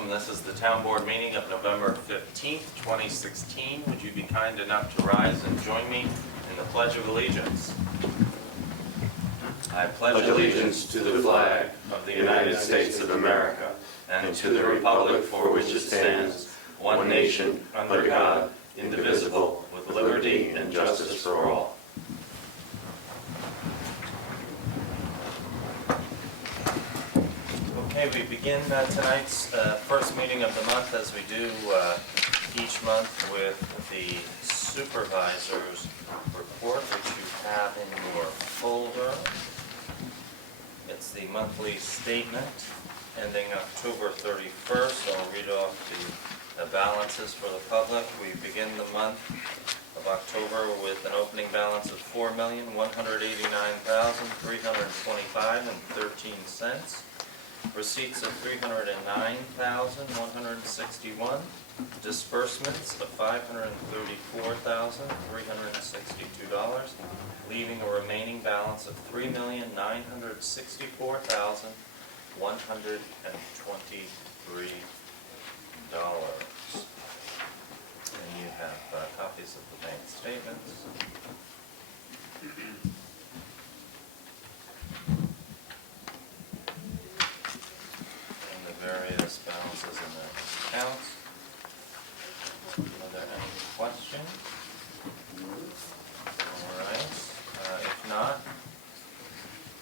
welcome. This is the town board meeting of November 15th, 2016. Would you be kind enough to rise and join me in the Pledge of Allegiance? I pledge allegiance to the flag of the United States of America and to the republic for which it stands, one nation, under God, indivisible, with liberty and justice for all. Okay, we begin tonight's first meeting of the month, as we do each month, with the supervisor's report, which you have in your folder. It's the monthly statement ending October 31st. I'll read off the balances for the public. We begin the month of October with an opening balance of $4,189,325.13. Receipts of $309,161, disbursements of $534,362, leaving a remaining balance of $3,964,123. And you have copies of the bank statements. Various balances in the accounts. Are there any questions? All right. If not,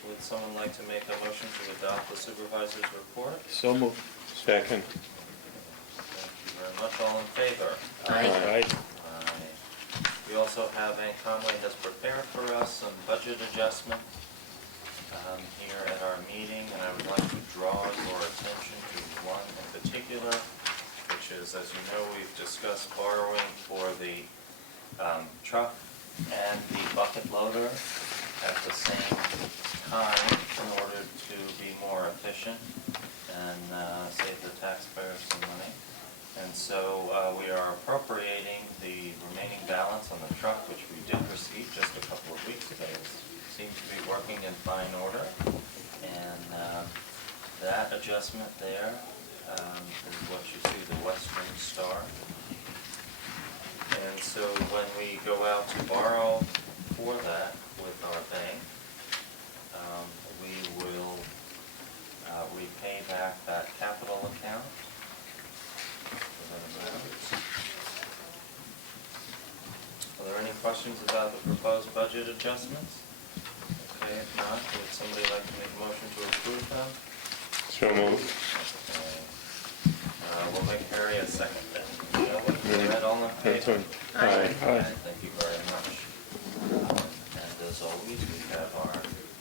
would someone like to make a motion to adopt the supervisor's report? So moved. Second. Thank you very much. All in favor? Aye. Aye. We also have Ann Conway has prepared for us some budget adjustments here at our meeting, and I would like to draw your attention to one in particular, which is, as you know, we've discussed borrowing for the truck and the bucket loader at the same time in order to be more efficient and save the taxpayers some money. And so we are appropriating the remaining balance on the truck, which we did receive just a couple of weeks ago. Seems to be working in fine order, and that adjustment there is what you see, the Western Star. And so when we go out to borrow for that with our bank, we will repay back that capital account. Are there any questions about the proposed budget adjustments? Okay, if not, would somebody like to make a motion to approve them? So moved. Okay. We'll make Harry a second then. Is that all in favor? Aye. Thank you very much. And as always, we have our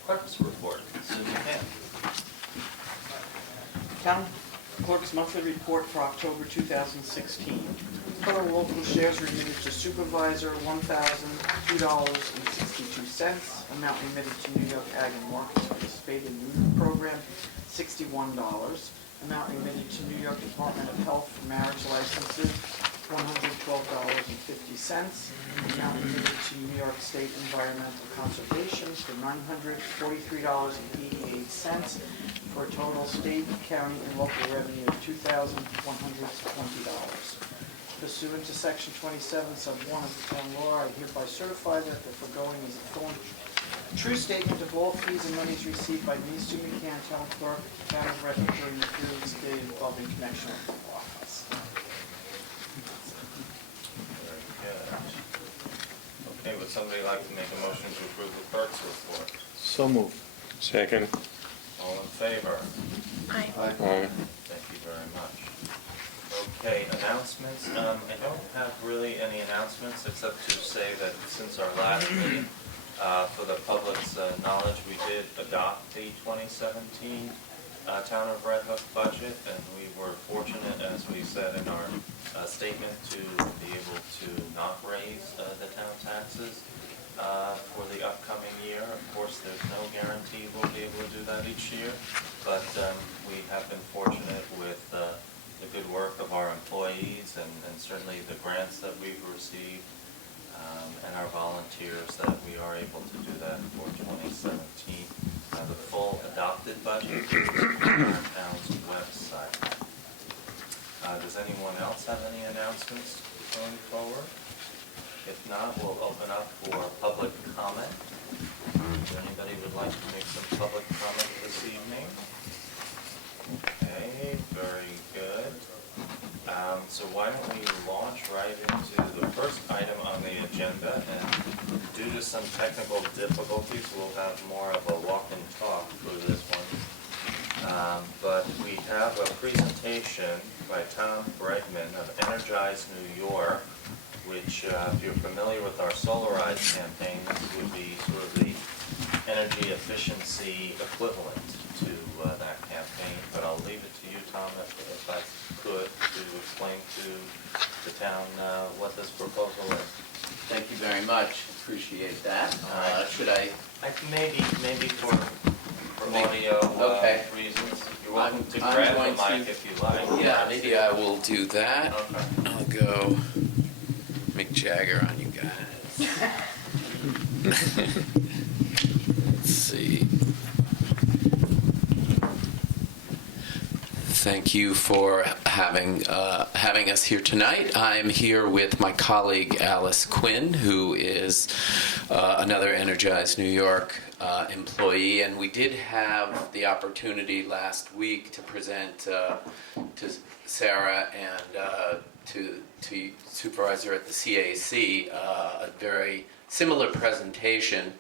clerk's report. Susan Camp. Town Clerk's monthly report for October 2016. Total local shares remitted to supervisor $1,002.62. Amount remitted to New York Ag and Markets Participated Youth Program $61. Amount remitted to New York Department of Health for marriage licenses $112.50. Amount remitted to New York State Environmental Conservation for $943.88. for a total state, county, and local revenue of $2,120. Pursuant to Section 27, Sub 1 of the town law, I hereby certify that the foregoing is a full and true statement of all fees and monies received by me, Sue McCann, town clerk, town of Redmond, during the period stated above in connection with the office. Very good. Okay, would somebody like to make a motion to approve the clerk's report? So moved. Second. All in favor? Aye. Aye. Thank you very much. Okay, announcements. I don't have really any announcements except to say that since our last meeting, for the public's knowledge, we did adopt the 2017 Town of Red Hook budget, and we were fortunate, as we said in our statement, to be able to not raise the town taxes for the upcoming year. Of course, there's no guarantee we'll be able to do that each year, but we have been fortunate with the good work of our employees and certainly the grants that we've received and our volunteers that we are able to do that for 2017. The full adopted budget is on our town's website. Does anyone else have any announcements going forward? If not, we'll open up for public comment. If anybody would like to make some public comment this evening? Okay, very good. So why don't we launch right into the first item on the agenda, and due to some technical difficulties, we'll have more of a walk and talk for this one. But we have a presentation by Tom Bregman of Energize New York, which, if you're familiar with our Solarize campaign, this would be sort of the energy efficiency equivalent to that campaign. But I'll leave it to you, Tom, if I could, to explain to the town what this proposal is. Thank you very much, appreciate that. All right. Should I? Maybe for audio Okay. reasons, you're welcome to I'm grab going the mic to- if you like. Yeah, maybe I will do that. Okay. I'll go Mick Jagger on you guys. Let's see. Thank you for having us here tonight. I'm here with my colleague Alice Quinn, who is another Energize New York employee, and we did have the opportunity last week to present to Sarah and to supervisor at the CAC a very similar presentation.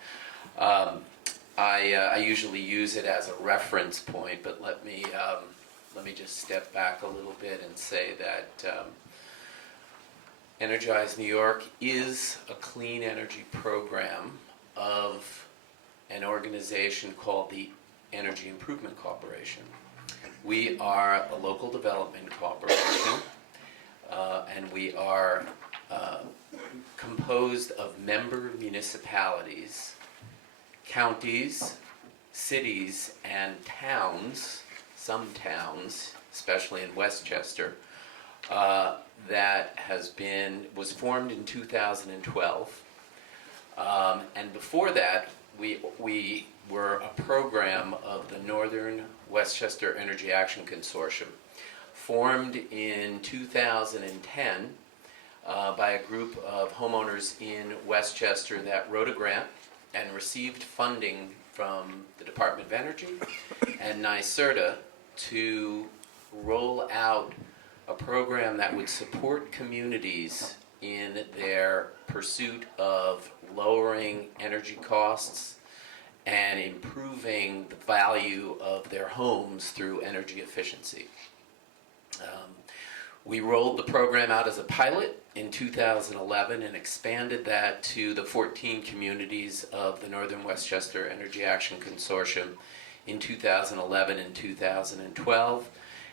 I usually use it as a reference point, but let me just step back a little bit and say that Energize New York is a clean energy program of an organization called the Energy Improvement Corporation. We are a local development corporation, and we are composed of member municipalities, counties, cities, and towns, some towns, especially in Westchester, that was formed in 2012. And before that, we were a program of the Northern Westchester Energy Action Consortium, formed in 2010 by a group of homeowners in Westchester that wrote a grant and received funding from the Department of Energy and NYSERDA to roll out a program that would support communities in their pursuit of lowering energy costs and improving the value of their homes through energy efficiency. We rolled the program out as a pilot in 2011 and expanded that to the 14 communities of the Northern Westchester Energy Action Consortium in 2011 and 2012,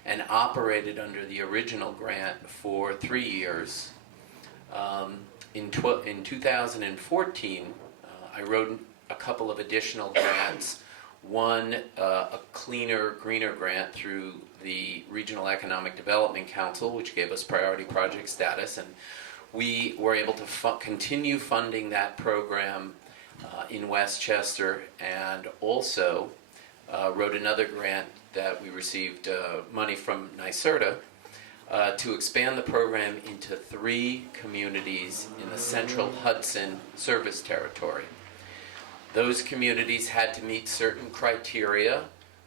and operated under the original grant for 3 years. In 2014, I wrote a couple of additional grants. One, a cleaner, greener grant through the Regional Economic Development Council, which gave us priority project status, and we were able to continue funding that program in Westchester, and also wrote another grant that we received money from NYSERDA to expand the program into 3 communities in the Central Hudson service territory. Those communities had to meet certain criteria: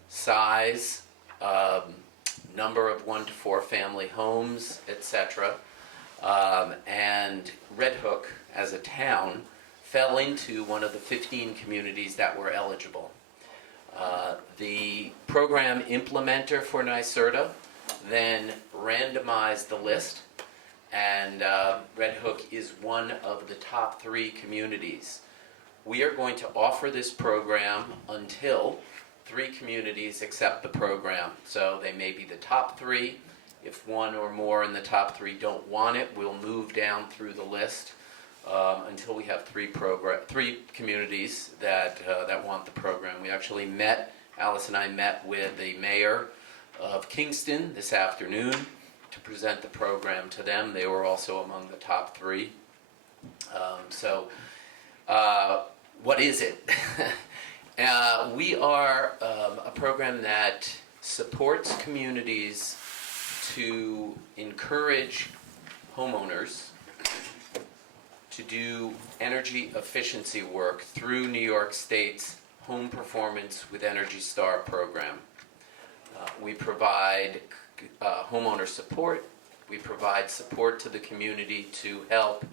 size, number of 1 to 4 family homes, etc. And Red Hook, as a town, fell into one of the 15 communities that were eligible. The program implementer for NYSERDA then randomized the list, and Red Hook is one of the top 3 communities. We are going to offer this program until 3 communities accept the program. So they may be the top 3. If 1 or more in the top 3 don't want it, we'll move down through the list until we have 3 communities that want the program. We actually Alice and I met with the mayor of Kingston this afternoon to present the program to them. They were also among the top 3. What is it? We are a program that supports communities to encourage homeowners to do energy efficiency work through New York State's Home Performance with Energy Star program. We provide homeowner support. We provide support to the community to help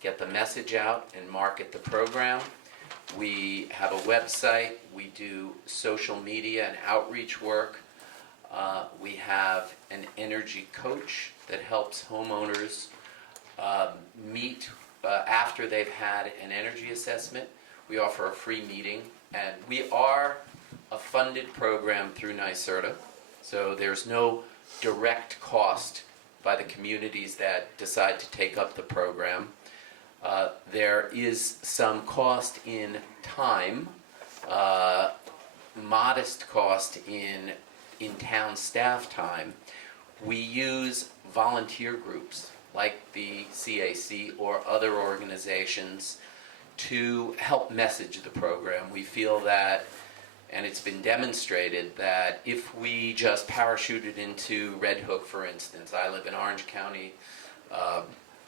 get the message out and market the program. We have a website. We do social media and outreach work. We have an energy coach that helps homeowners meet after they've had an energy assessment. We offer a free meeting, and we are a funded program through NYSERDA, so there's no direct cost by the communities that decide to take up the program. There is some cost in time, modest cost in town staff time. We use volunteer groups like the CAC or other organizations to help message the program. We feel that, and it's been demonstrated, that if we just parachuted into Red Hook, for instance, I live in Orange County,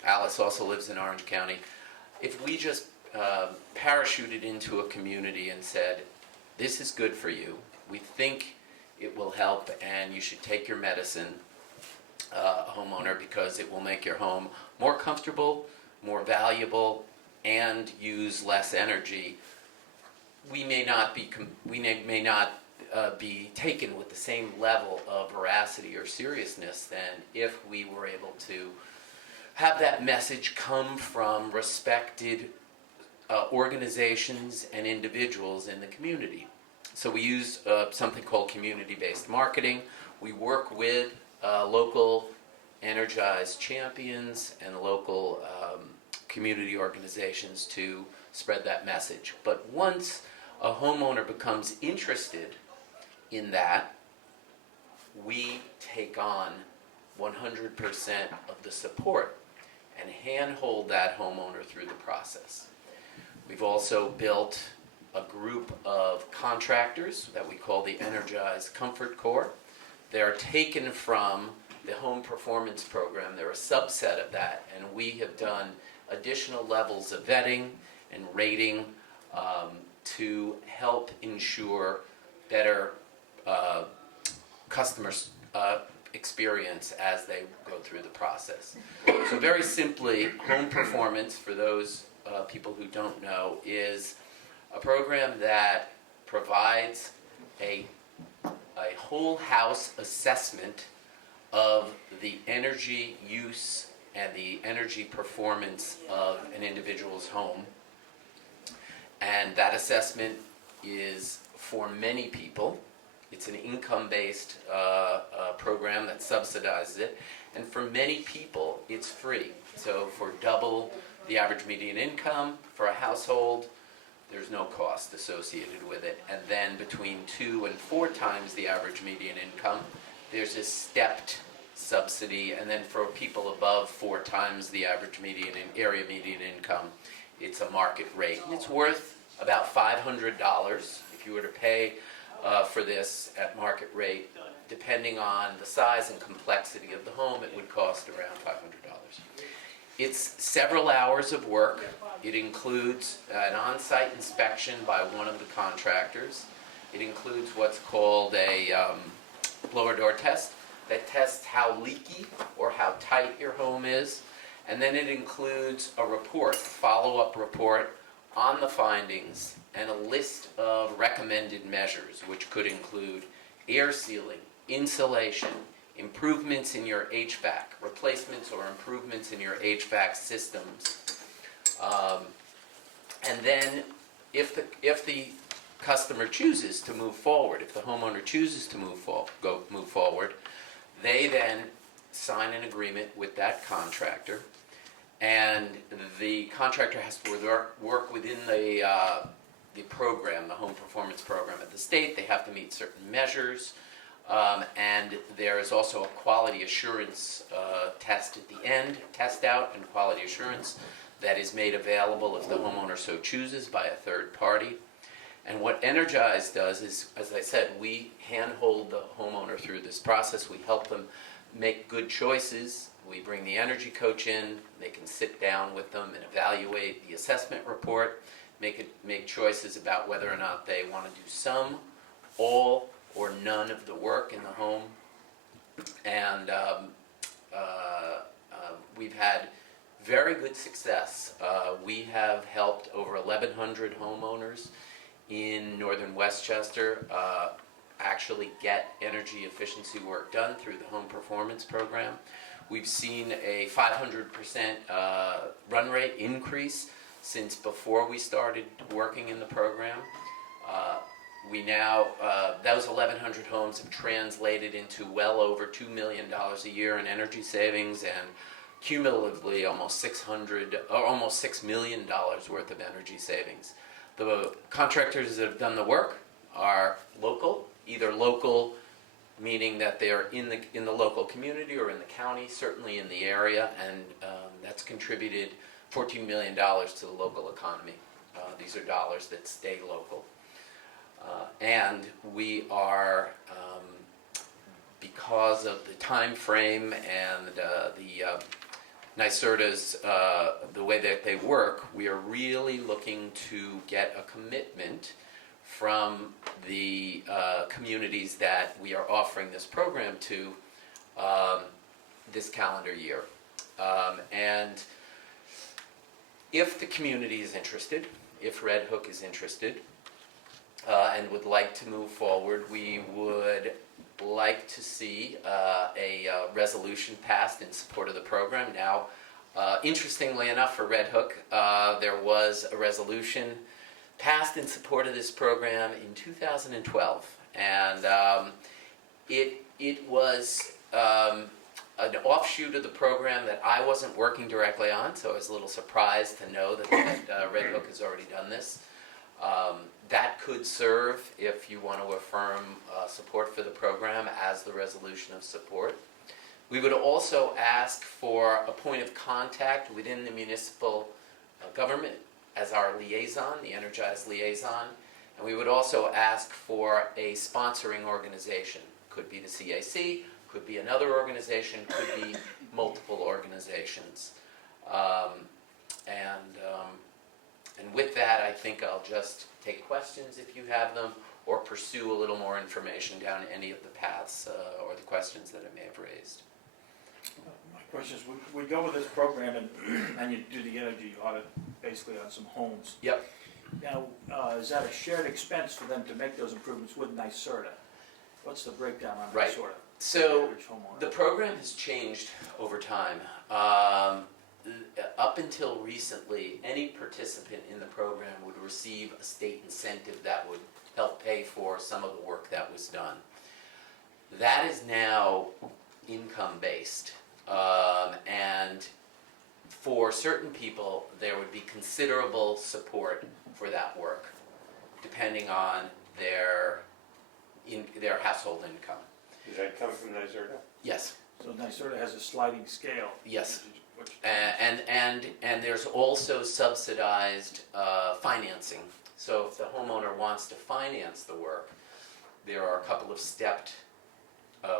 Alice also lives in Orange County, if we just parachuted into a community and said, this is good for you, we think it will help and you should take your medicine, homeowner, because it will make your home more comfortable, more valuable, and use less energy, we may not be taken with the same level of veracity or seriousness than if we were able to have that message come from respected organizations and individuals in the community. So we use something called community-based marketing. We work with local energized champions and local community organizations to spread that message. But once a homeowner becomes interested in that, we take on 100% of the support and handhold that homeowner through the process. We've also built a group of contractors that we call the Energized Comfort Corps. They're taken from the Home Performance Program. They're a subset of that, and we have done additional levels of vetting and rating to help ensure better customer experience as they go through the process. So very simply, Home Performance, for those people who don't know, is a program that provides a whole house assessment of the energy use and the energy performance of an individual's home. And that assessment is for many people. It's an income-based program that subsidizes it. And for many people, it's free. So for double the average median income for a household, there's no cost associated with it. And then between 2 and 4 times the average median income, there's a stepped subsidy. And then for people above 4 times the average median area median income, it's a market rate. And it's worth about $500 if you were to pay for this at market rate. Depending on the size and complexity of the home, it would cost around $500. It's several hours of work. It includes an on-site inspection by one of the contractors. It includes what's called a blower door test that tests how leaky or how tight your home is. And then it includes a report, a follow-up report on the findings and a list of recommended measures, which could include air sealing, insulation, improvements in your HVAC, replacements or improvements in your HVAC systems. And then if the customer chooses to move forward, if the homeowner chooses to move forward, they then sign an agreement with that contractor, and the contractor has to work within the program, the Home Performance Program at the state. They have to meet certain measures. And there is also a quality assurance test at the end, test out and quality assurance that is made available if the homeowner so chooses by a third party. And what Energize does is, as I said, we handhold the homeowner through this process. We help them make good choices. We bring the energy coach in, they can sit down with them and evaluate the assessment report, make choices about whether or not they want to do some, all, or none of the work in the home. And we've had very good success. We have helped over 1,100 homeowners in northern Westchester actually get energy efficiency work done through the Home Performance Program. We've seen a 500% run rate increase since before we started working in the program. We now, those 1,100 homes have translated into well over $2 million a year in energy savings, and cumulatively almost $6 million worth of energy savings. The contractors that have done the work are local, either local meaning that they're in the local community or in the county, certainly in the area, and that's contributed $14 million to the local economy. These are dollars that stay local. And we are, because of the time frame and the NYSERDA's, the way that they work, we are really looking to get a commitment from the communities that we are offering this program to this calendar year. And if the community is interested, if Red Hook is interested, and would like to move forward, we would like to see a resolution passed in support of the program. Now, interestingly enough for Red Hook, there was a resolution passed in support of this program in 2012, and it was an offshoot of the program that I wasn't working directly on, so I was a little surprised to know that Red Hook has already done this. That could serve, if you want to affirm support for the program, as the resolution of support. We would also ask for a point of contact within the municipal government as our liaison, the Energized liaison, and we would also ask for a sponsoring organization. Could be the CAC, could be another organization, could be multiple organizations. And with that, I think I'll just take questions if you have them, or pursue a little more information down any of the paths or the questions that I may have raised. My question is, we go with this program and you do the energy audit basically on some homes. Yep. Now, is that a shared expense for them to make those improvements with NYSERDA? What's the breakdown on Right. NYSERDA? So Average homeowner? the program has changed over time. Up until recently, any participant in the program would receive a state incentive that would help pay for some of the work that was done. That is now income-based, and for certain people, there would be considerable support for that work, depending on their household income. Does that come from NYSERDA? Yes. So NYSERDA has a sliding scale. Yes. Which- And there's also subsidized financing. So if the homeowner wants to finance the work, there are a couple of stepped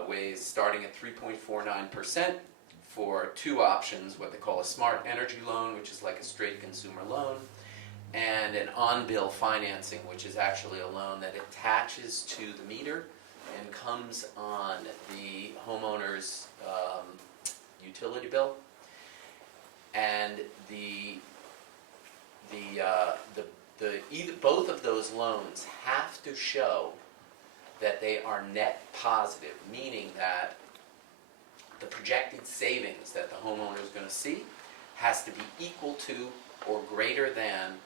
ways, starting at 3.49% for two options, what they call a smart energy loan, which is like a straight consumer loan, and an on-bill financing, which is actually a loan that attaches to the meter and comes on the homeowner's utility bill. And both of those loans have to show that they are net positive, meaning that the projected savings that the homeowner is going to see has to be equal to or greater than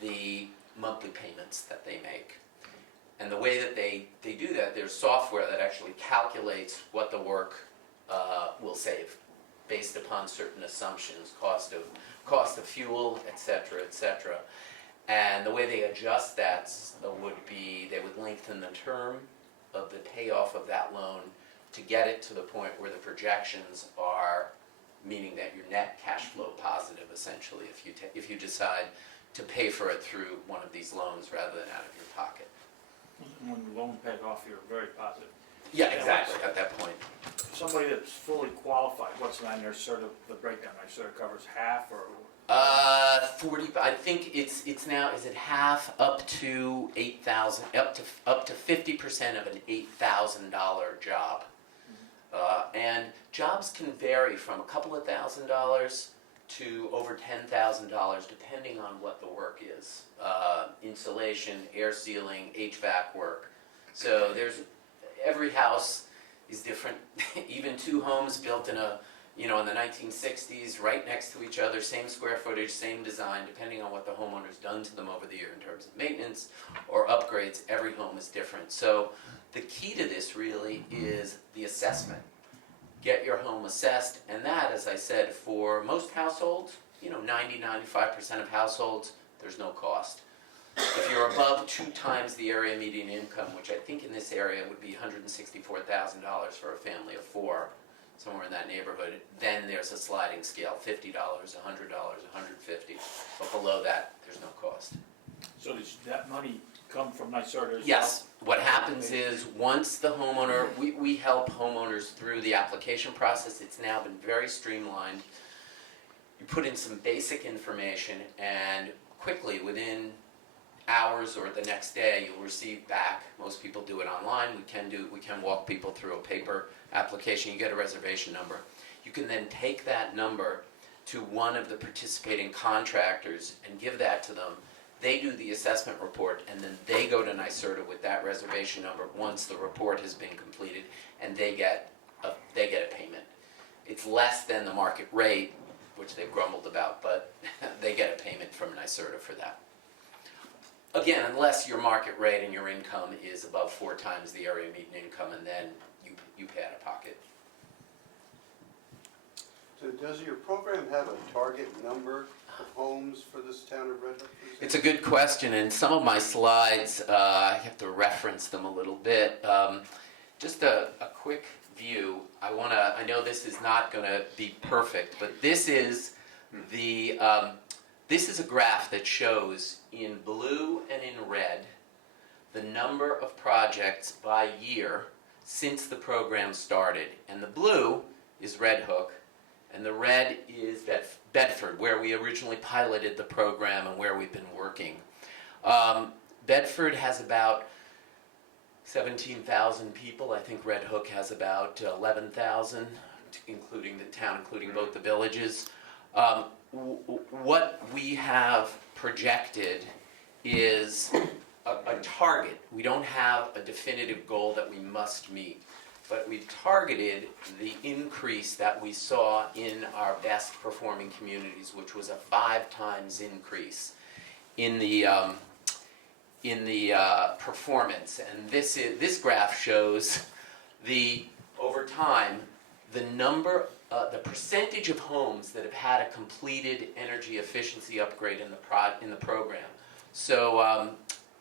the monthly payments that they make. And the way that they do that, there's software that actually calculates what the work will save based upon certain assumptions, cost of fuel, et cetera, and the way they adjust that would be they would lengthen the term of the payoff of that loan to get it to the point where the projections are, meaning that you're net cash flow positive essentially if you decide to pay for it through one of these loans rather than out of your pocket. When the loan paid off, you're very positive. Yeah, exactly, at that point. somebody that's fully qualified, what's NYSERDA, the breakdown, NYSERDA covers half or? 40, I think it's now, is it half up to 8,000, up to 50% of an $8,000 job. And jobs can vary from a couple of $1,000s to over $10,000 depending on what the work is. Insulation, air sealing, HVAC work. So every house is different. Even two homes built in in the 1960s, right next to each other, same square footage, same design, depending on what the homeowner's done to them over the year in terms of maintenance or upgrades, every home is different. So the key to this really is the assessment. Get your home assessed, and that, as I said, for most households, 90-95% of households, there's no cost. If you're above 2 times the area median income, which I think in this area would be $164,000 for a family of 4, somewhere in that neighborhood, then there's a sliding scale, $50, $100, $150. But below that, there's no cost. So does that money come from NYSERDA as well? Yes. What happens is once the homeowner, we help homeowners through the application process. It's now been very streamlined. You put in some basic information and quickly, within hours or the next day, you'll receive back. Most people do it online. We can walk people through a paper application. You get a reservation number. You can then take that number to one of the participating contractors and give that to them. They do the assessment report, and then they go to NYSERDA with that reservation number once the report has been completed, and they get a payment. It's less than the market rate, which they've grumbled about, but they get a payment from NYSERDA for that. Again, unless your market rate and your income is above 4 times the area median income, and then you pay out of pocket. So does your program have a target number of homes for this town of Red Hook? It's a good question, and some of my slides, I have to reference them a little bit. Just a quick view. I know this is not going to be perfect, but this is a graph that shows in blue and in red the number of projects by year since the program started. And the blue is Red Hook, and the red is Bedford, where we originally piloted the program and where we've been working. Bedford has about 17,000 people. I think Red Hook has about 11,000, including the town, including both the villages. What we have projected is a target. We don't have a definitive goal that we must meet, but we've targeted the increase that we saw in our best performing communities, which was a 5 times increase in the performance. And this graph shows over time the percentage of homes that have had a completed energy efficiency upgrade in the program. So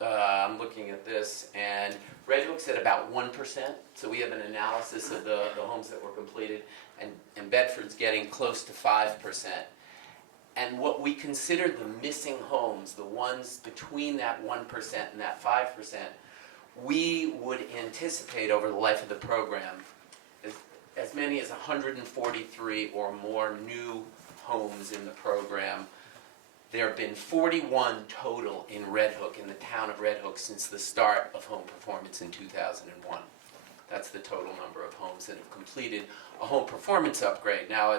I'm looking at this, and Red Hook's at about 1%. So we have an analysis of the homes that were completed, and Bedford's getting close to 5%. And what we consider the missing homes, the ones between that 1% and that 5%, we would anticipate over the life of the program as many as 143 or more new homes in the program. There have been 41 total in Red Hook, in the town of Red Hook, since the start of home performance in 2001. That's the total number of homes that have completed a home performance upgrade. Now,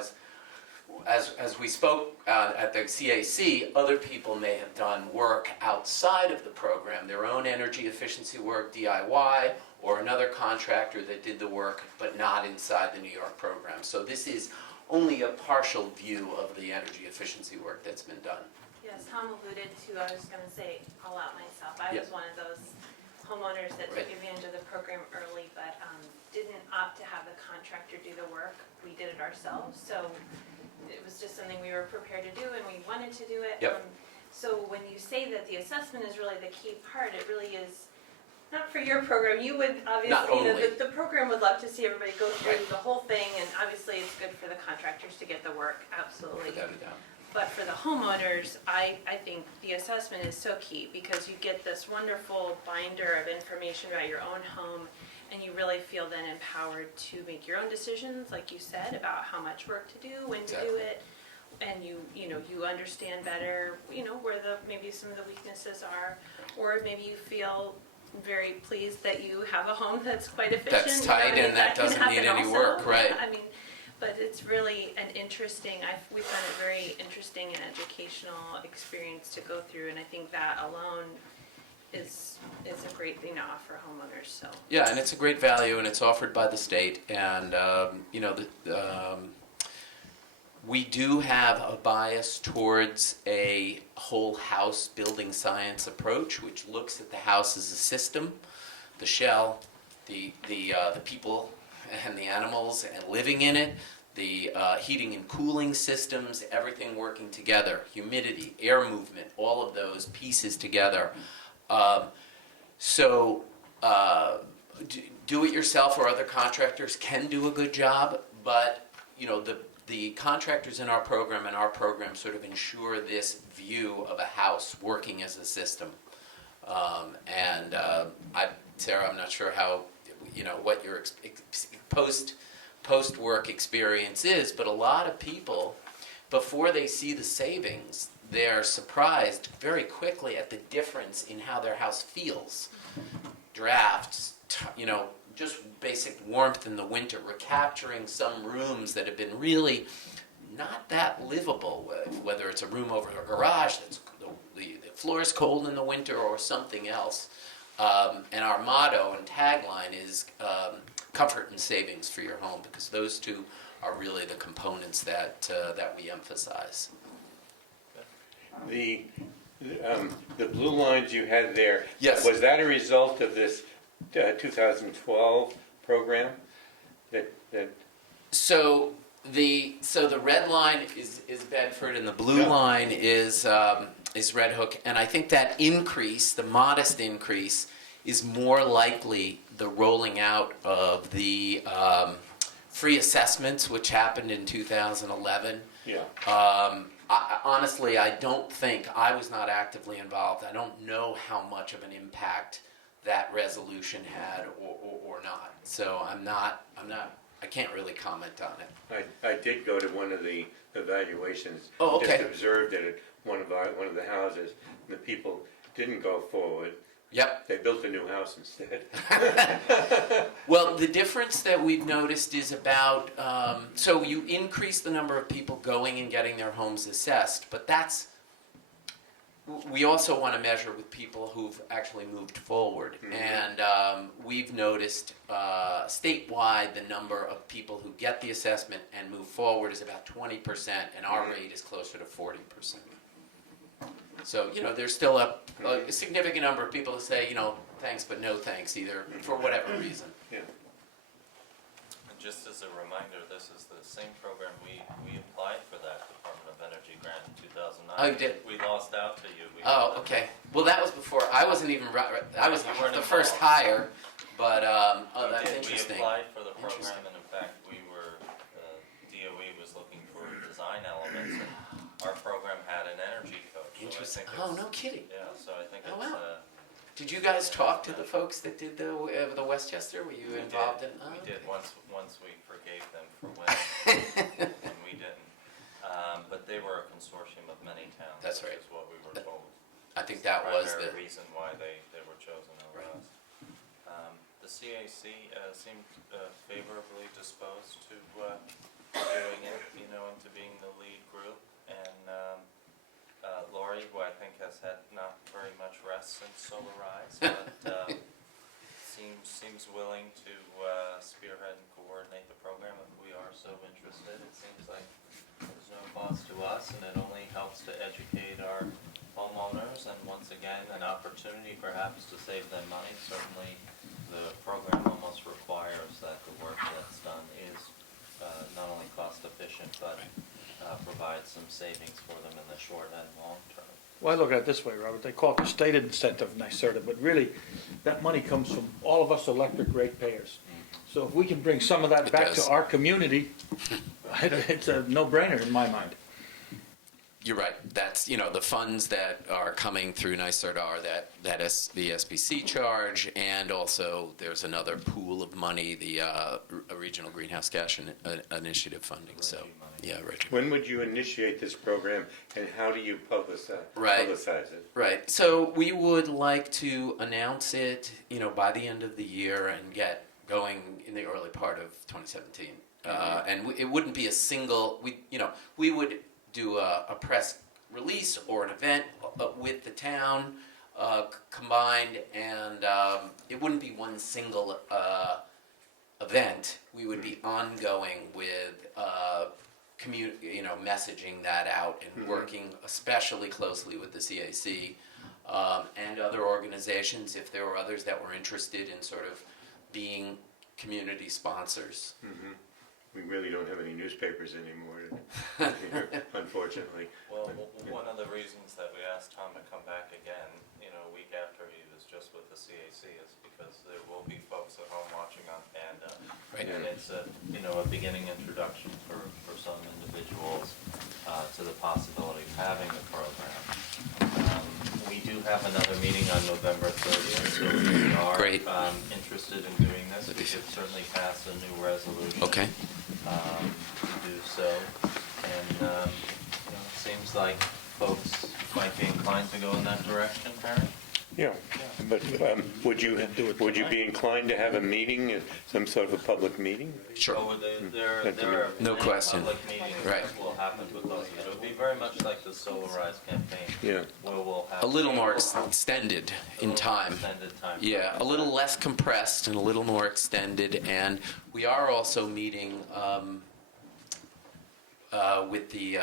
as we spoke at the CAC, other people may have done work outside of the program, their own energy efficiency work, DIY, or another contractor that did the work, but not inside the New York program. So this is only a partial view of the energy efficiency work that's been done. Yes, Tom alluded to, I was going to say, I'll out myself. I was Yeah. one of those homeowners that took advantage of the program early, but didn't opt to have the contractor do the work. We did it ourselves, so it was just something we were prepared to do, and we wanted to do it. Yep. So when you say that the assessment is really the key part, it really is not for your program. You would obviously, Not only. the program would love to see everybody go through Right. the whole thing, and obviously it's good for the contractors to get the work, absolutely. Without a doubt. But for the homeowners, I think the assessment is so key, because you get this wonderful binder of information about your own home, and you really feel then empowered to make your own decisions, like you said, about how much work to do, when to do Exactly. it. And you understand better, where maybe some of the weaknesses are, or maybe you feel very pleased that you have a home that's quite efficient. That's tight I mean, and that can doesn't need happen any also. work, right. I mean, but it's really an interesting, we found it very interesting and educational experience to go through, and I think that alone is a great thing to offer homeowners, so. Yeah, and it's a great value, and it's offered by the state. And we do have a bias towards a whole house building science approach, which looks at the house as a system, the shell, the people and the animals and living in it, the heating and cooling systems, everything working together, humidity, air movement, all of those pieces together. Do-it-yourself or other contractors can do a good job, but the contractors in our program and our program sort of ensure this view of a house working as a system. Sarah, I'm not sure how, what your post-work experience is, but a lot of people, before they see the savings, they're surprised very quickly at the difference in how their house feels. Drafts, just basic warmth in the winter, recapturing some rooms that have been really not that livable, whether it's a room over a garage that's the floor is cold in the winter or something else. And our motto and tagline is comfort and savings for your home, because those two are really the components that we emphasize. The blue lines you had there. Yes. Was that a result of this 2012 program? That So the red line is Bedford, and the blue Yeah. line is Red Hook, and I think that increase, the modest increase, is more likely the rolling out of the free assessments, which happened in 2011. yeah. Honestly, I don't think, I was not actively involved. I don't know how much of an impact that resolution had or not. So I can't really comment on it. I did go to one of the evaluations. Oh, okay. Just observed it at one of the houses, and the people didn't go forward. Yep. They built a new house instead. Well, the difference that we've noticed is about, so you increase the number of people going and getting their homes assessed, but we also want to measure with people who've actually moved forward. Mhm. And we've noticed statewide the number of people who get the assessment and move forward is about 20%, and our Mhm. rate is closer to 40%. So, there's still a significant number of people who say, thanks, but no thanks, either for whatever reason. Yeah. And just as a reminder, this is the same program we applied for that Department of Energy grant in 2009. Oh, you did? We lost out to you. Oh, okay. Well, that was before, I wasn't even, I was You weren't the first involved. hire, but, that's interesting. We applied for the program, Interesting. and in fact, DOE was looking for design elements, and our program had an energy coach. So I Interesting. think Oh, it's- no kidding. Yeah, so I think Oh, it's, wow. Did you guys talk to the folks that did the Westchester? Were you involved in? Oh, we did, okay. once we forgave them for winning, and we didn't. But they were a consortium of many towns. That's right. Is what we were told. I think that was Primary the, reason why they were chosen over Right. us. The CAC seemed favorably disposed to doing it, and to being the lead group. And Lori, who I think has had not very much rest since Solar Rise, but seems willing to spearhead and coordinate the program if we are so interested. It seems like there's no cost to us, and it only helps to educate our homeowners, and once again, an opportunity perhaps to save them money. Certainly, the program almost requires that the work that's done is not only cost efficient, but provides some savings for them in the short and long term. Well, I look at it this way, Robert, they call it the state incentive, NYSERDA, but really, that money comes from all of us electric ratepayers. So if we can bring some of that It back does. to our community, it's a no-brainer in my mind. you're right. That's, the funds that are coming through NYSERDA are the SBC charge, and also there's another pool of money, the Regional Greenhouse Gas Initiative funding. So, yeah, Richard. When would you initiate this program, and how do you Right. publicize it? Right. So we would like to announce it, by the end of the year and get going in the early part of 2017. And it wouldn't be a single. We would do a press release or an event with the town combined, and it wouldn't be one single event. We would be ongoing with messaging that out and working especially closely with the CAC and other organizations if there were others that were interested in sort of being community sponsors. We really don't have any newspapers anymore, unfortunately. Well, one of the reasons that we asked Tom to come back again, a week after he was just with the CAC is because there will be folks at home watching on Panda. Right. And it's a beginning introduction for some individuals to the possibility of having the program. We do have another meeting on November 30th, so if we are Great. interested in doing this, we could certainly pass a new resolution. Okay. To do so. And, it seems like folks might be inclined to go in that direction, Barry? Yeah, but would you be inclined to have a meeting, some sort of a public meeting? Sure. Oh, there are No many question. public meetings Right. that will happen because it will be very much like the Solar Rise campaign. Yeah. Where we'll have. A little more extended in time. Extended time. Yeah, a little less compressed and a little more extended, and we are also meeting with the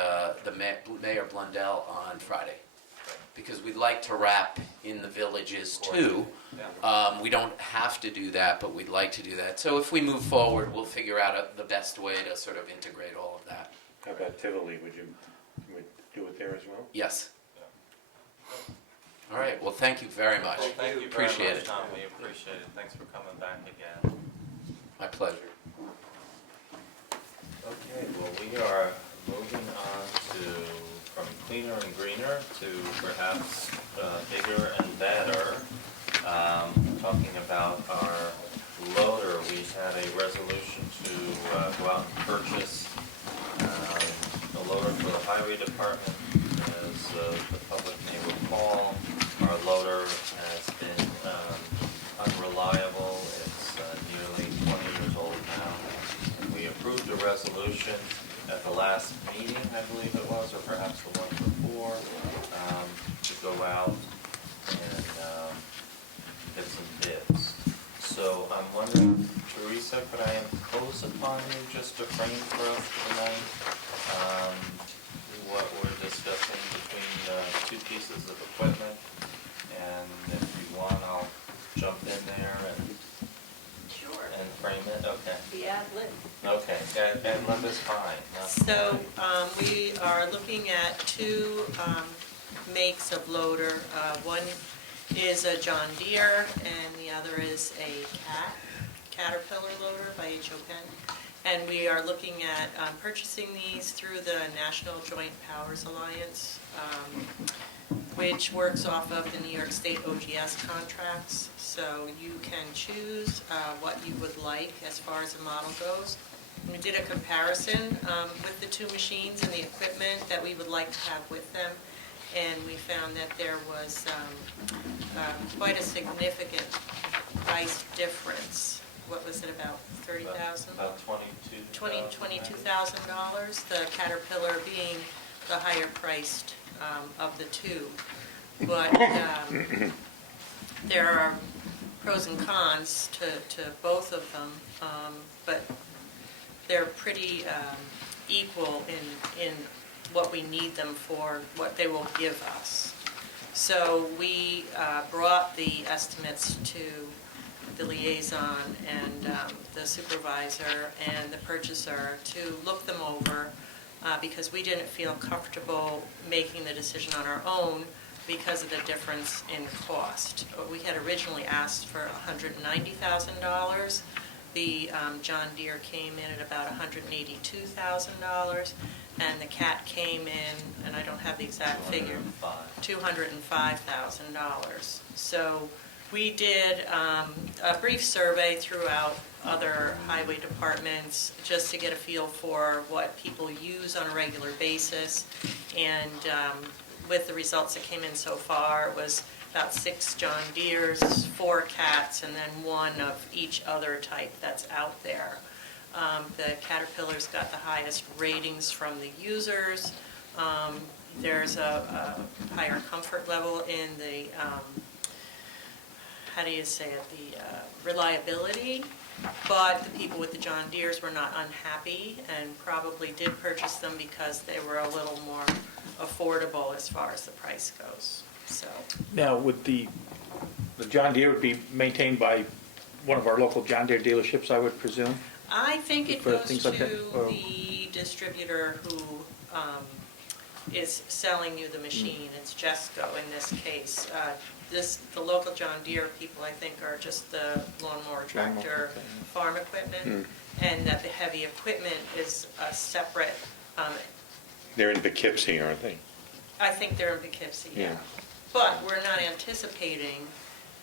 Mayor Blundell on Friday, because we'd like to wrap in the villages too. Yeah. We don't have to do that, but we'd like to do that. So if we move forward, we'll figure out the best way to sort of integrate all of that. How about Tivoli, would you do it there as well? Yes. All right, well, thank you very much. Well, thank you very Appreciate much, it. Tom. We appreciate it. Thanks for coming back again. My pleasure. Okay, well, we are moving on from cleaner and greener to perhaps bigger and better. Talking about our loader, we had a resolution to go out and purchase a loader for the highway department. As the public may recall, our loader has been unreliable. It's nearly 20 years old now. We approved a resolution at the last meeting, I believe it was, or perhaps the one before, to go out and get some bids. So I'm wondering, Teresa, could I impose upon you just to frame for us tonight what we're discussing between two pieces of equipment? And if you want, I'll jump in there Sure. and frame it. Okay. The ad lib. Okay, and lib is fine. So we are looking at two makes of loader. One is a John Deere and the other is a Caterpillar loader by H.O. Penn. And we are looking at purchasing these through the National Joint Powers Alliance, which works off of the New York State OGS contracts. So you can choose what you would like as far as the model goes. And we did a comparison with the two machines and the equipment that we would like to have with them. And we found that there was quite a significant price difference. What was it, about $30,000? About $22,000. The Caterpillar being the higher priced of the two. But there are pros and cons to both of them, but they're pretty equal in what we need them for, what they will give us. So we brought the estimates to the liaison and the supervisor and the purchaser to look them over because we didn't feel comfortable making the decision on our own because of the difference in cost. We had originally asked for $190,000. The John Deere came in at about $182,000. and the CAT came in, and I don't have the exact figure, 205. $205,000. So we did a brief survey throughout other highway departments just to get a feel for what people use on a regular basis. And with the results that came in so far, it was about 6 John Deeres, 4 Cats, and then 1 of each other type that's out there. The Caterpillar's got the highest ratings from the users. There's a higher comfort level in the, how do you say it, the reliability. But the people with the John Deeres were not unhappy and probably did purchase them because they were a little more affordable as far as the price goes, so. Now, would the John Deere would be maintained by one of our local John Deere dealerships, I would presume? I think it For goes things to like that, or- the distributor who is selling you the machine. It's Jesco in this case. The local John Deere people, I think, are just the lawnmower, tractor, farm equipment, and that the heavy equipment is a separate, They're in Poughkeepsie, aren't they? I think they're in Poughkeepsie, yeah. Yeah. But we're not anticipating,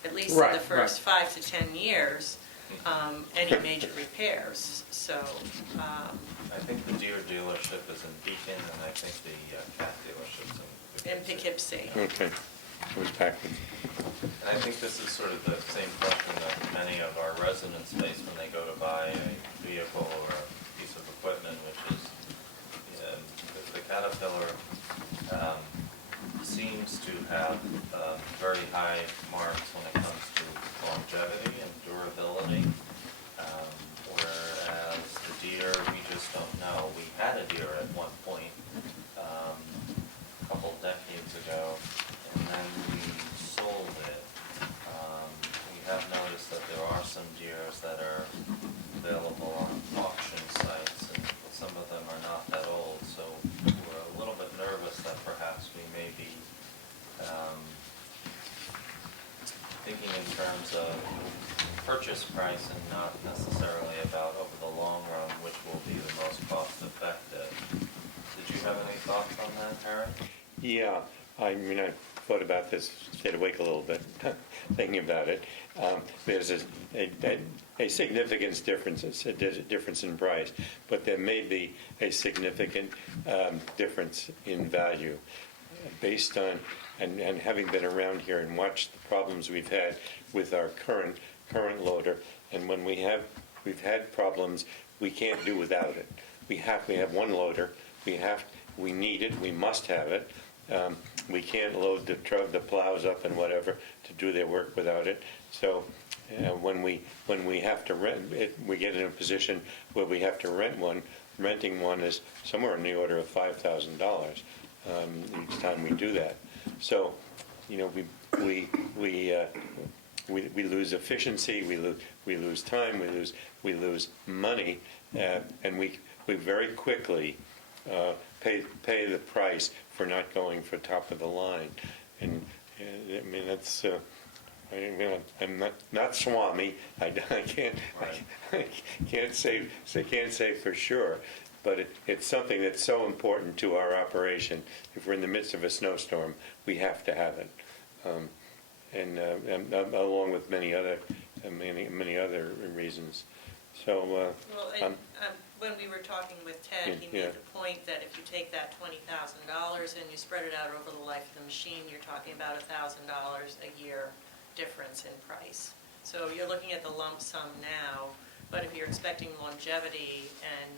at least in Right, the first right. 5 to 10 years, any major repairs, so, I think the Deere dealership is in Beacon, and I think the Cat dealership's in Poughkeepsie. Okay. It was Packard. And I think this is sort of the same question that many of our residents face when they go to buy a vehicle or a piece of equipment, which is, the Caterpillar seems to have very high marks when it comes to longevity and durability, whereas the Deere, we just don't know. We had a Deere at one point, a couple decades ago, and then we sold it. We have noticed that there are some Deeres that are available on auction sites, and some of them are not that old, so we're a little bit nervous that perhaps we may be thinking in terms of purchase price and not necessarily about over the long run, which will be the most cost effective. Did you have any thoughts on that, Harry? Yeah, I mean, I thought about this, stayed awake a little bit, thinking about it. There's a significant difference in price, but there may be a significant difference in value based on, and having been around here and watched the problems we've had with our current loader, and when we've had problems, we can't do without it. We have one loader, we need it, we must have it. We can't load the plows up and whatever to do their work without it. So when we have to rent it, we get in a position where we have to rent one. Renting one is somewhere in the order of $5,000 each time we do that. So, we lose efficiency, we lose time, we lose money, and we very quickly pay the price for not going for top of the line. And I mean, that's, I'm not Swami, I can't say for sure, but it's something that's so important to our operation. If we're in the midst of a snowstorm, we have to have it. And along with many other reasons. So, Well, when we were talking with Ted, he Yeah. made the point that if you take that $20,000 and you spread it out over the life of the machine, you're talking about $1,000 a year difference in price. So you're looking at the lump sum now, but if you're expecting longevity and,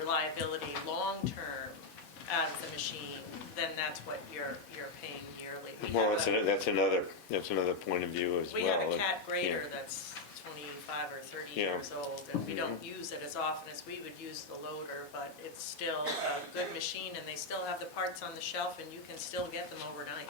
reliability long-term out of the machine, then that's what you're paying yearly. well, that's another point of view as well. We have a Cat Yeah. grader that's 25 or 30 Yeah. years old, and we don't use it as often as we would use the loader, but it's still a good machine, and they still have the parts on the shelf, and you can still get them overnight.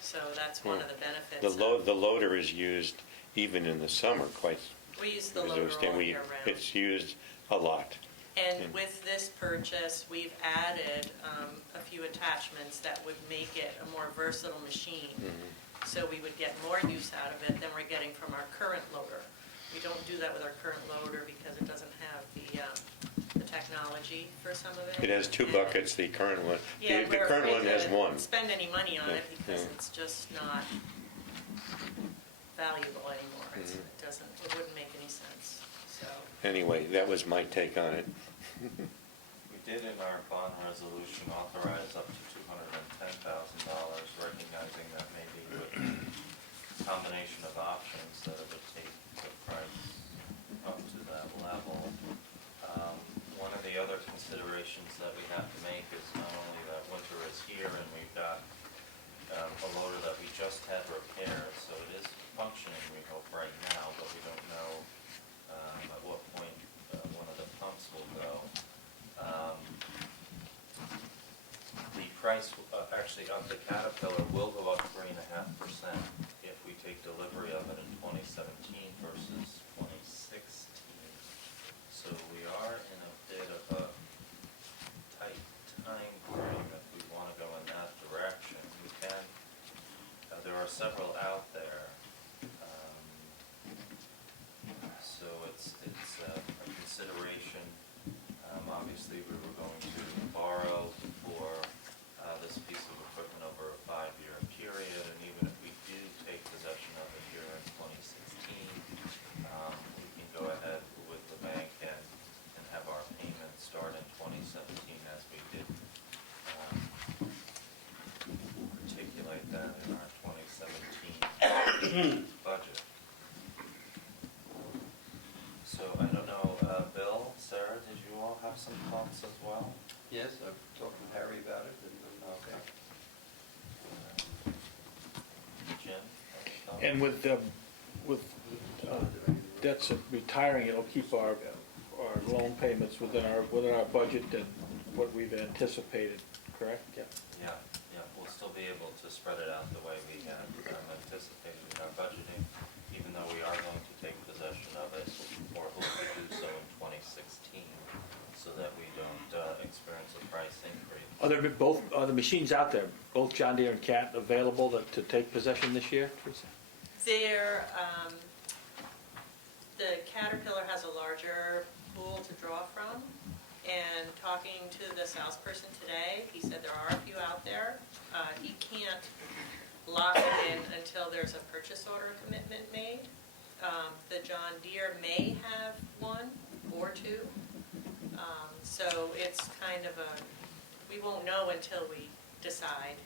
So that's one of the benefits. The loader is used even in the summer quite. We use the loader all year round. It's used a lot. And with this purchase, we've added a few attachments that would make it a more versatile machine. So we would get more use out of it than we're getting from our current loader. We don't do that with our current loader because it doesn't have the technology technology for some of it. It has two and- buckets, the current one. Yeah, The we're current afraid one has to one. spend any money on it Yeah, because yeah. it's just not valuable anymore. Mm-hmm. It wouldn't make any sense, so. Anyway, that was my take on it. We did in our bond resolution authorize up to $210,000, recognizing that maybe with a combination of options that it would take the price up to that level. One of the other considerations that we have to make is not only that winter is here and we've got a loader that we just had repaired, so it is functioning, we hope, right now, but we don't know at what point one of the pumps will go. The price actually of the Caterpillar will go up 3.5% if we take delivery of it in 2017 versus 2016. So we are in a bit of a tight time frame if we want to go in that direction. We can, there are several out there. So it's a consideration. Obviously, we were going to borrow for this piece of equipment over a 5-year period, and even if we do take possession of it here in 2016, we can go ahead with the bank and have our payments start in 2017 as we did articulate that in our 2017 budget. So I don't know, Bill, Sarah, did you all have some thoughts as well? Yes, I've talked with Harry about it, and Okay. Jim, any thoughts? And with debts retiring, it'll keep our loan payments within our budget and what we've anticipated, correct? Yeah. Yeah, we'll still be able to spread it out the way we had anticipated in our budgeting, even though we are going to take possession of it, or hope to do so in 2016, so that we don't experience a price increase. Are the machines out there, both John Deere and Cat, available to take possession this year, Teresa? The Caterpillar has a larger pool to draw from, and talking to the salesperson today, he said there are a few out there. He can't lock it in until there's a purchase order commitment made. The John Deere may have one or two. So it's kind of we won't know until we decide,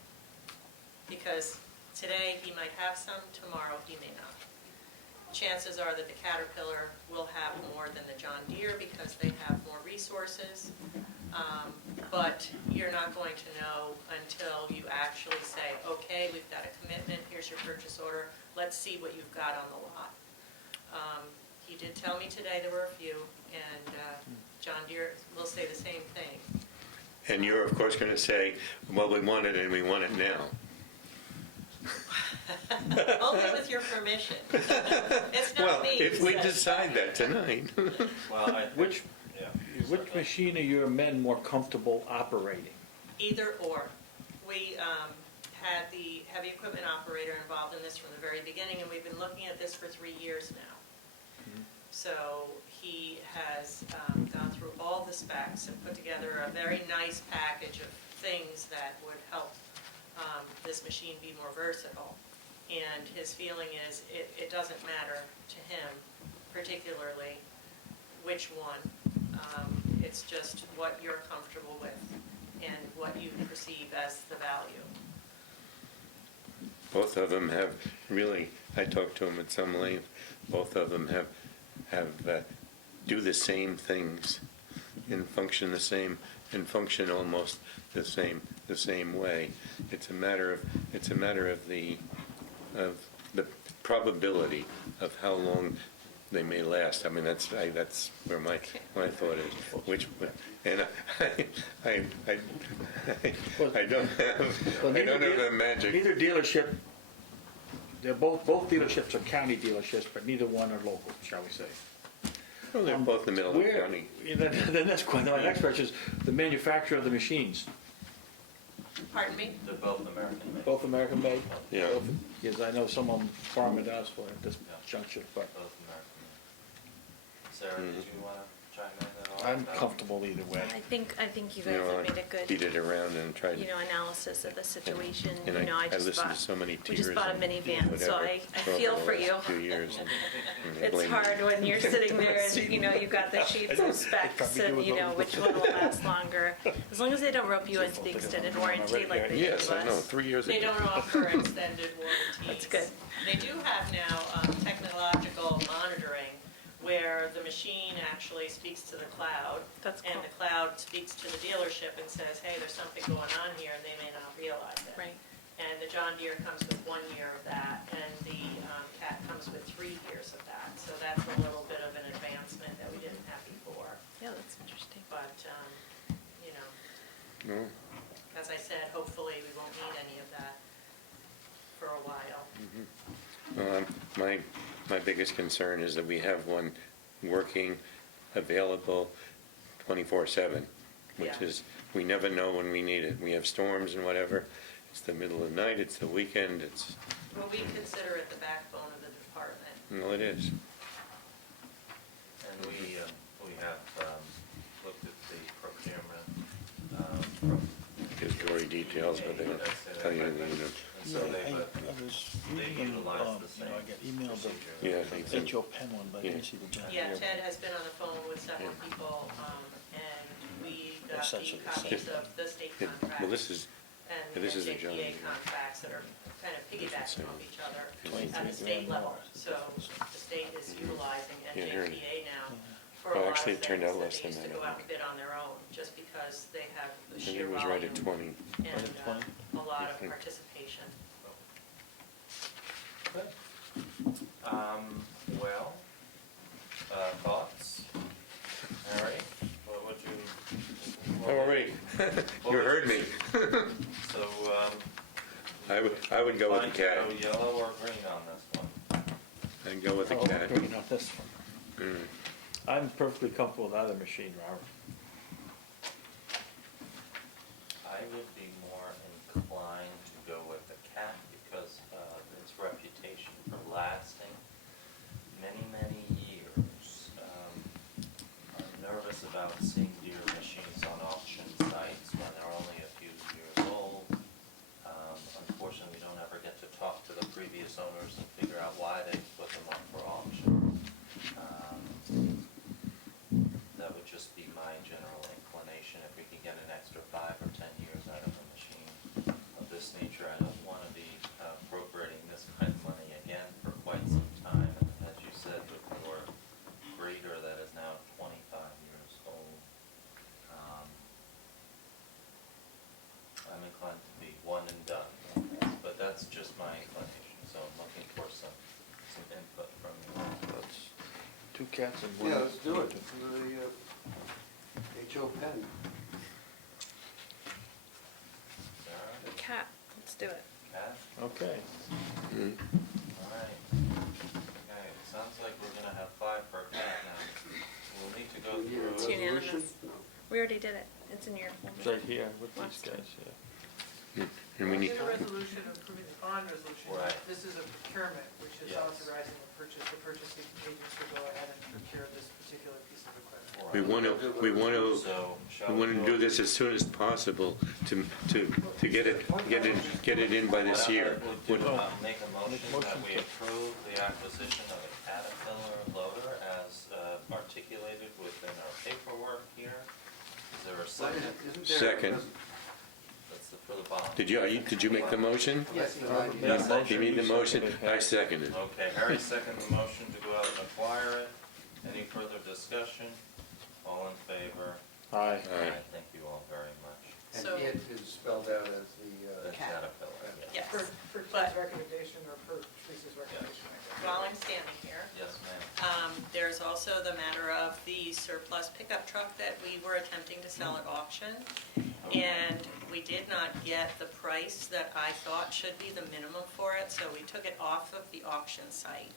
because today he might have some, tomorrow he may not. Chances are that the Caterpillar will have more than the John Deere because they have more resources, but you're not going to know until you actually say, okay, we've got a commitment, here's your purchase order, let's see what you've got on the lot. He did tell me today there were a few, and John Deere will say the same thing. And you're, of course, going to say, well, we want it and we want it now. Only with your permission. It's Well, not me. if we who says decide that tonight. Well, I think, Which yeah. Which machine are your men more comfortable operating? Either or. We had the heavy equipment operator involved in this from the very beginning, and we've been looking at this for 3 years now. So he has gone through all the specs and put together a very nice package of things that would help this machine be more versatile. And his feeling is it doesn't matter to him particularly which one. It's just what you're comfortable with and what you perceive as the value. Both of them have really, I talked to them at some length, both of them have do the same things and function the same, and function almost the same way. It's a matter of the probability of how long they may last. I mean, that's where my thought is. Which, and I don't have the magic. Neither dealership, both dealerships are county dealerships, but neither one are local, shall we say. Well, they're both in the middle of the Where, county. the next question, my next question is the manufacturer of the machines, Pardon me? They're both American made. both American made? Yeah. Because I know some of them farm it elsewhere at this juncture, but Both American made. Sarah, did you want to? chime in at all? I'm No? comfortable either way. I think you You guys know, have I made a good, beat it around and tried. analysis of the situation. And You know, I just listened bought, to so many we just tiers bought a and minivan, so whatever I over feel the for you. last 2 years. and they It's blame me. hard when you're sitting there and, you've got the sheets of specs probably and, do it which one will last longer. As long as they don't rope you into the extended warranty like they did Yes, to I know, us. 3 years They ago. don't offer extended warranties. That's good. They do have now technological monitoring where the machine actually speaks to the cloud. That's And cool. the cloud speaks to the dealership and says, hey, there's something going on here, and they may not realize it. Right. And the John Deere comes with 1 year of that, and the Cat comes with 3 years of that. So that's a little bit of an advancement that we didn't have before. Yeah, that's interesting. But, No, as I said, hopefully we won't need any of that for a while. My biggest concern is that we have one working, available 24/7, which Yeah. is, we never know when we need it. We have storms and whatever. It's the middle of the night, it's the weekend, Well, we consider it the backbone of the department. it is. And we have looked at the procurement from. Gives gory details, but they don't tell you anything. And so Yeah, they've, I was they reading, utilize the same I got emailed procedure. Yeah, I think so. the HO Penn one, but I didn't see the John Yeah, Deere. Ted has been on the phone with several Yeah. people, and we got the Essentially the copies same. of the state Yeah, contracts. well, this is- And this is the John NJPA Deere. contracts that are kind of piggybacking same. off each other $23 at the state grand level. more. So the state is utilizing Yeah, here it NJPA now for a Oh, lot of actually, things it turned out that less they than used to that, go I out think. and bid on their own, just because they have the I think sheer it was right at volume 20. and Right at 20? a lot I of think. participation. Well, thoughts? Harry, what would you? All right, you heard me. So, I would go with the line to go cat. yellow or green on this one? I'd go with the Oh, cat. green on this one. Mm. I'm perfectly comfortable with either machine, Robert. I would be more inclined to go with the cat because of its reputation for lasting many, many years. I'm nervous about seeing Deere machines on auction sites when they're only a few years old. Unfortunately, we don't ever get to talk to the previous owners and figure out why they put them up for auction. That would just be my general inclination. If we could get an extra 5 or 10 years out of a machine of this nature, I don't want to be appropriating this kind of money again for quite some time. And as you said before, grader that is now 25 years old. I'm inclined to be one and done, but that's just my inclination. So I'm looking for some input from you. That's two cats and one. Yeah, let's do it for the HO Penn. Sarah, Cat, let's do it. Kat? Okay. Mm. All right. Okay, it sounds like we're gonna have 5 for a cat now. We'll need to go through. It's unanimous. Resolution? No. We already did it. It's in your It's folder. right here with these Last time. guys, yeah. And we need, Did a resolution approving the bond resolution. Right. This is a procurement, which is Yes. authorizing the purchasing agents to go ahead and procure this particular piece of equipment. we want to, So, shall we want to do this as soon as possible to get it in by this year. We'll make a Make motion motion that we to- approve the acquisition of a Caterpillar loader as articulated within our paperwork here. Is there a second? Isn't there- Second. That's for the bond. Did you make the motion? Yes, Robert made I- a motion, You made the you motion, seconded I it. seconded. Okay, Harry seconded the motion to go out and acquire it. Any further discussion? All in favor? Aye. Aye. Thank you all very much. And So- it is spelled out as The the Caterpillar, yes. Yes. For But- Ted's recommendation or for Teresa's recommendation? I guess. While I'm standing here, Yes, ma'am. there's also the matter of the surplus pickup truck that we were attempting to sell at auction. And we did not get the price that I thought should be the minimum for it, so we took it off of the auction site.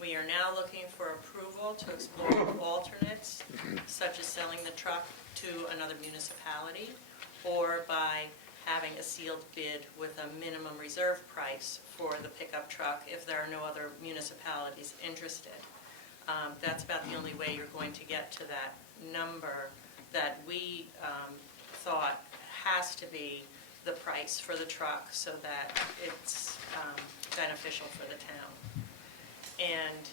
We are now looking for approval to explore alternates, such as selling the truck to another municipality, or by having a sealed bid with a minimum reserve price for the pickup truck if there are no other municipalities interested. That's about the only way you're going to get to that number that we thought has to be the price for the truck so that it's beneficial for the town. And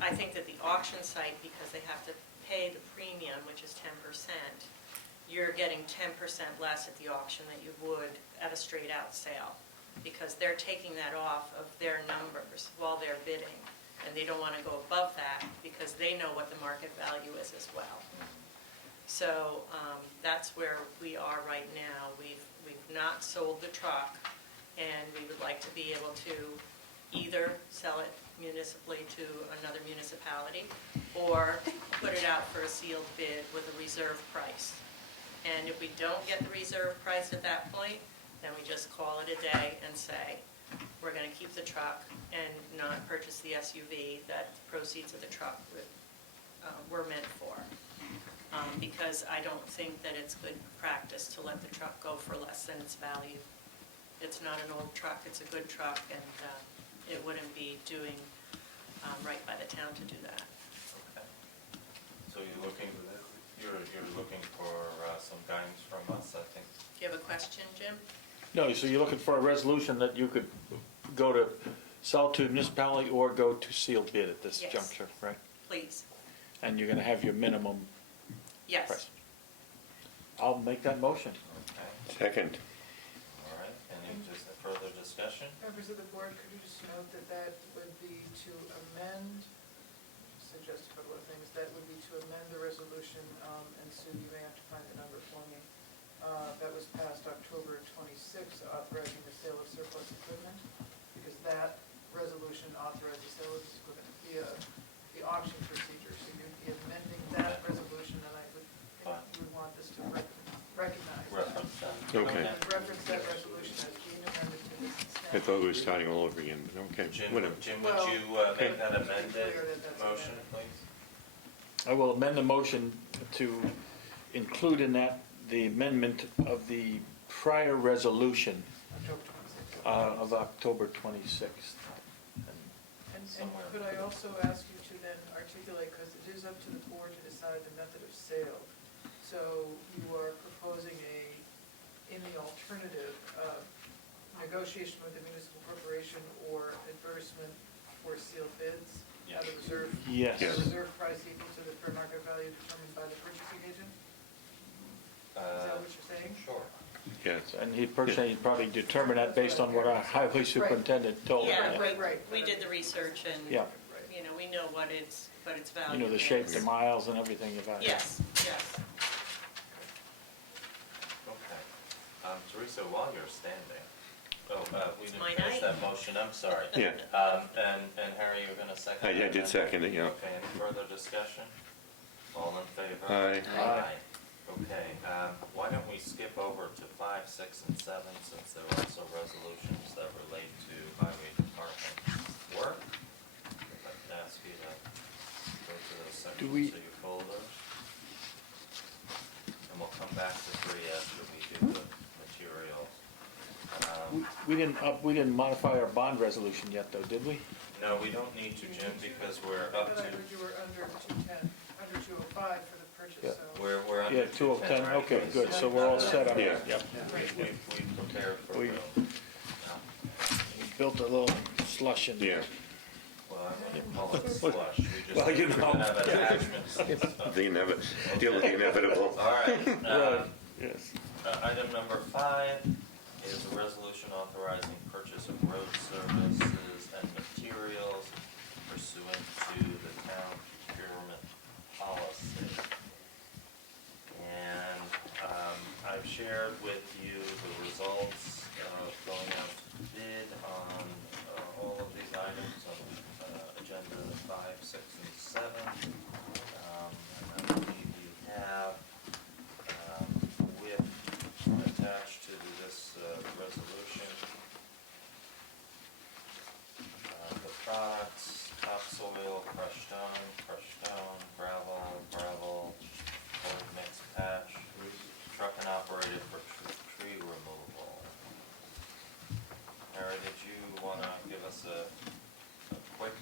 I think that the auction site, because they have to pay the premium, which is 10%, you're getting 10% less at the auction that you would at a straight out sale, because they're taking that off of their numbers while they're bidding, and they don't want to go above that because they know what the market value is as well. So that's where we are right now. We've not sold the truck, and we would like to be able to either sell it municipally to another municipality or put it out for a sealed bid with a reserve price. And if we don't get the reserve price at that point, then we just call it a day and say, we're going to keep the truck and not purchase the SUV that the proceeds of the truck were meant for. Because I don't think that it's good practice to let the truck go for less than its value. It's not an old truck, it's a good truck, and it wouldn't be doing right by the town to do that. Okay. So you're looking for some guidance from us, I think. Do you have a question, Jim? No, so you're looking for a resolution that you could go to sell to municipality or go to sealed bid at this Yes. juncture, right? Please. And you're gonna have your minimum Yes. price. I'll make that motion. Okay. Second. All right. Any just further discussion? Members of the board, could you just note that that would be to amend, suggest a couple of things, that would be to amend the resolution, and Sue, you may have to find the number for me, that was passed October 26th, authorizing the sale of surplus equipment, because that resolution authorized the sale of this equipment via the auction procedure. So you'd be amending that resolution, and I would think you would want this to recognize that. Reference that. Okay. And reference that resolution as being amended to this extent. I thought we were starting all over again, but okay, Jim, whatever. Jim, Well, would you make that amended clear that that's motion, amended. please? I will amend the motion to include in that the amendment of the prior resolution October 26th. of October 26th. And Somewhere. could I also ask you to then articulate, because it is up to the board to decide the method of sale. So you are proposing in the alternative, negotiation with the municipal corporation or advertisement for sealed bids at a reserve? Yes. At a reserve price equal to the fair market value determined by the purchasing agent? Is that what you're saying? Sure. Yes. And he personally probably determined that based on what our highway superintendent told him. Yeah, Right. we did the research and, Yeah. you know, we know what its value You know, the is. shape, the miles and everything about it. Yes, yes. Okay. Teresa, while you're standing, we didn't my finish night. that motion, I'm sorry. Yeah. And Harry, you're gonna second I that? did second it, yeah. Okay, any further discussion? All in favor? Aye. Aye. Okay, why don't we skip over to 5, 6, and 7, since there are also resolutions that relate to highway department work? If I could ask you to go to those sections we- of your folder. And we'll come back to 3 after we do the materials. We didn't modify our bond resolution yet, though, did we? No, we don't need to, Jim, because we're up But I to, heard you were under 210, under 205 for the purchase, Yeah. so. we're under Yeah, 210, 210, right? okay, good, so we're all set up. Yeah. Yep. We prepared for We- real. We built a little slush in there. Yeah. Well, I wouldn't call it slush, we just, Well, you we're know. gonna have attachments and stuff. Deal with the inevitable. All right, Right, yes. item number 5 is a resolution authorizing purchase of road services and materials pursuant to the town procurement policy. And I've shared with you the results of going out to bid on all of these items on agenda 5, 6, and 7. And I believe you have with attached to this resolution the products: topsoil, crushed stone, gravel, poured mixed patch, truck and operated for tree removal. Harry, did you want to give us a quick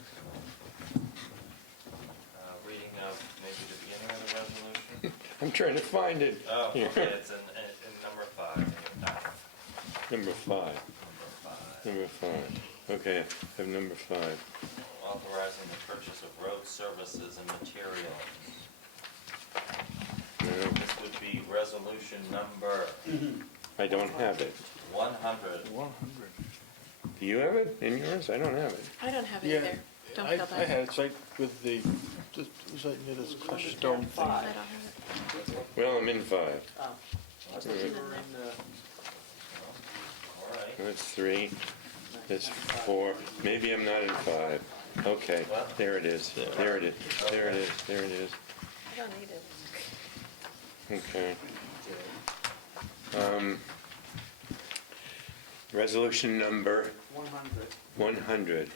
I'm trying to find it. Oh, Here. okay, it's in number 5 in your packet. Number 5. Number 5. Number 5. Okay, I have number 5. Authorizing the purchase of road services and materials. No, This would be resolution number I don't have it. 100. 100. Do you have it in yours? I don't have it. I don't have Yeah, it either. Don't I feel I bad. had it, it's like with the, it was like near this crushed stone thing. I don't have it. Well, I'm in 5. Oh, I thought you were in the. All right. That's 3. That's 4. Maybe I'm not in 5. Okay, there it is. There it is. There it is. There it is. I don't need it. Okay. Resolution number 100. 100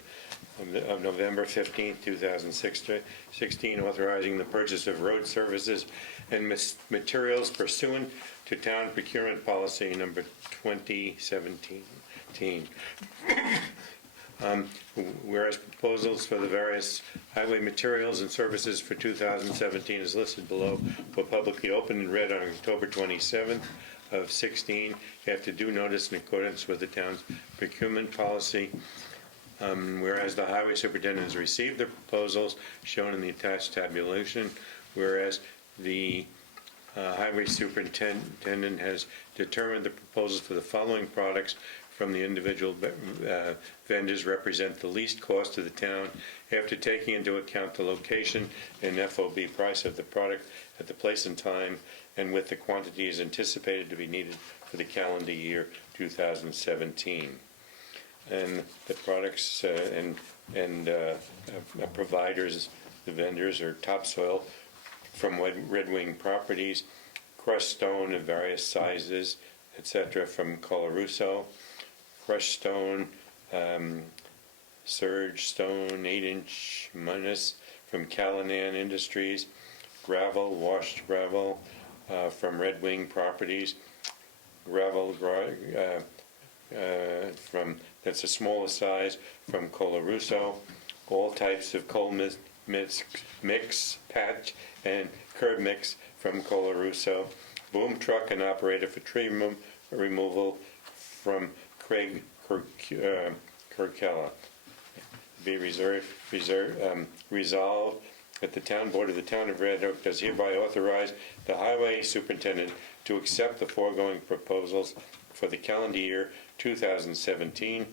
of November 15th, 2016, authorizing the purchase of road services and materials pursuant to town procurement policy number 2017. Whereas proposals for the various highway materials and services for 2017 is listed below, were publicly opened and read on October 27th of 16 after due notice in accordance with the town's procurement policy. Whereas the highway superintendent has received the proposals shown in the attached tabulation, whereas the highway superintendent has determined the proposals for the following products from the individual vendors represent the least cost to the town after taking into account the location and FOB price of the product at the place and time, and with the quantities anticipated to be needed for the calendar year 2017. And the products and providers, the vendors, are topsoil from Red Wing Properties, crushed stone of various sizes, etc., from Colarusso, crushed stone, surge stone, 8-inch Munus from Callanan Industries, gravel, washed gravel from Red Wing Properties, gravel from, that's a smaller size, from Colarusso, all types of coal mix, patch, and curb mix from Colarusso, boom truck and operator for tree removal from Craig Kirkella. Be resolved that the town board of the town of Red Oak does hereby authorize the highway superintendent to accept the foregoing proposals for the calendar year 2017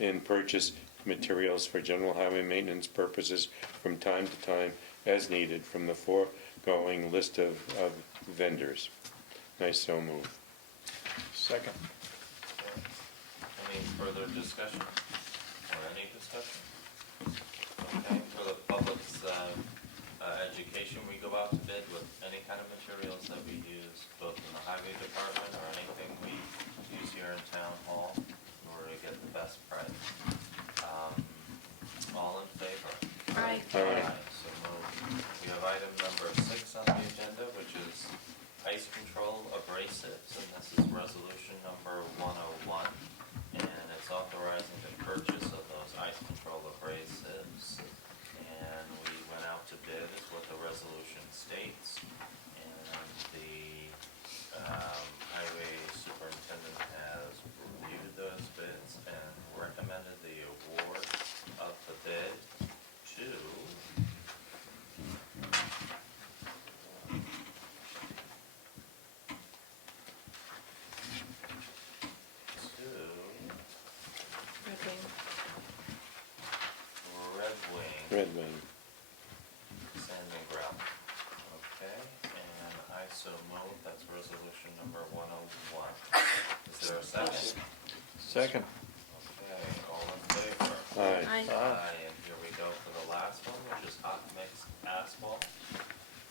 and purchase materials for general highway maintenance purposes from time to time as needed from the foregoing list of vendors. I so move. Second. Any further discussion or any discussion? Okay, for the public's education, we go out to bid with any kind of materials that we use, both in the highway department or anything we use here in town hall in order to get the best price. All in favor? Aye. So moved. We have item number 6 on the agenda, which is ice control abrasives, and this is resolution number 101. And it's authorizing the purchase of those ice control abrasives. And we went out to bid, is what the resolution states. And the highway superintendent has reviewed those bids and recommended the award of the bid to Red Wing. Sand and gravel. Okay, and I so move, that's resolution number 101. Is there a second? Second. Okay, all in favor? Aye. Aye. Aye, and here we go for the last one, which is hot mix asphalt.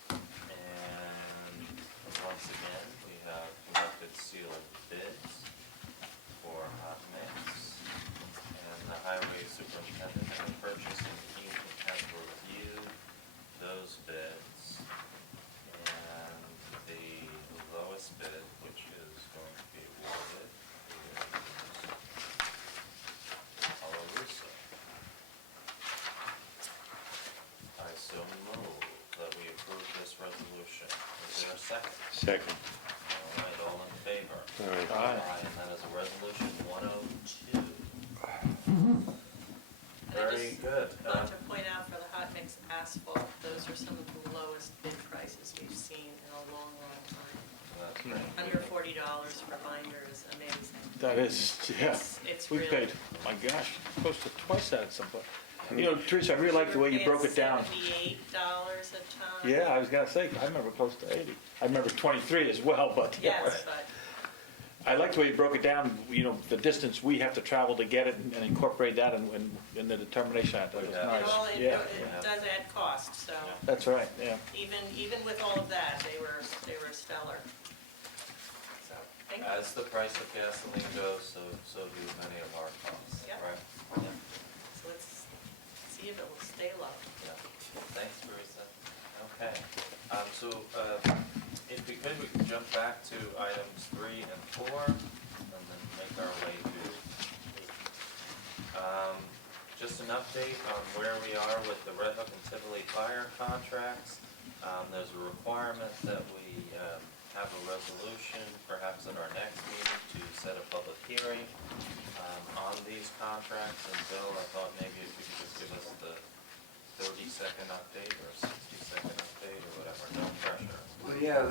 And once again, we have conducted sealed bids for hot mix. And the highway superintendent and the purchasing team have reviewed those bids. And the lowest bid, which is going to be awarded, is Colarusso. I so move that we approve this resolution. Is there a second? Second. All right, all in favor? All right. Aye. And that is a resolution 102. And I Very just good. want to point out for the hot mix asphalt, those are some of the lowest bid prices we've seen in a long, long time. That's great. Under $40 for binder is amazing. That is, yeah. It's We really. paid, my gosh, close to twice that at some point. You know, Teresa, I really like the way you broke it down. $78 a ton. Yeah, I was gonna say, I remember close to 80. I remember 23 as well, but yeah. Yes, but I like the way you broke it down, you know, the distance we have to travel to get it and incorporate that in the determination. That was Yeah. nice. it Yeah, does add cost, so that's right, yeah. even with all of that, they were stellar. So, thank you. As the price of gasoline goes, so do many of our costs, Yep. right? Yeah. So let's see if it will stay low. Yeah. Thanks, Teresa. Okay, so if we could, we could jump back to items 3 and 4, and then make our way to 8. Just an update on where we are with the Red Hook and Tivoli fire contracts. There's a requirement that we have a resolution, perhaps at our next meeting, to set a public hearing on these contracts. And Bill, I thought maybe if you could just give us the 30-second update or 60-second update or whatever, no pressure. Well, yeah,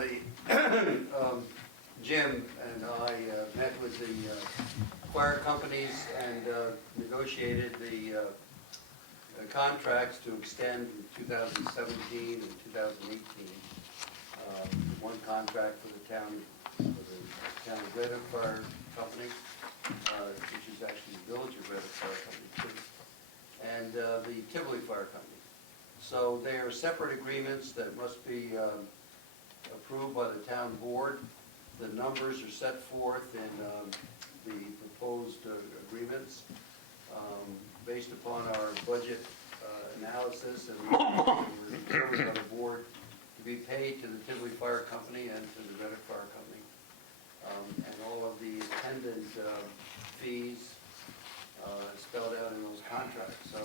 Jim and I met with the fire companies and negotiated the contracts to extend in 2017 and 2018. One contract for the town of Red Hook Fire Company, which is actually the Village of Red Hook Fire Company too, and the Tivoli Fire Company. So they are separate agreements that must be approved by the town board. The numbers are set forth in the proposed agreements based upon our budget analysis, and we're determined by the board to be paid to the Tivoli Fire Company and to the Red Hook Fire Company. And all of the attendant fees spelled out in those contracts. So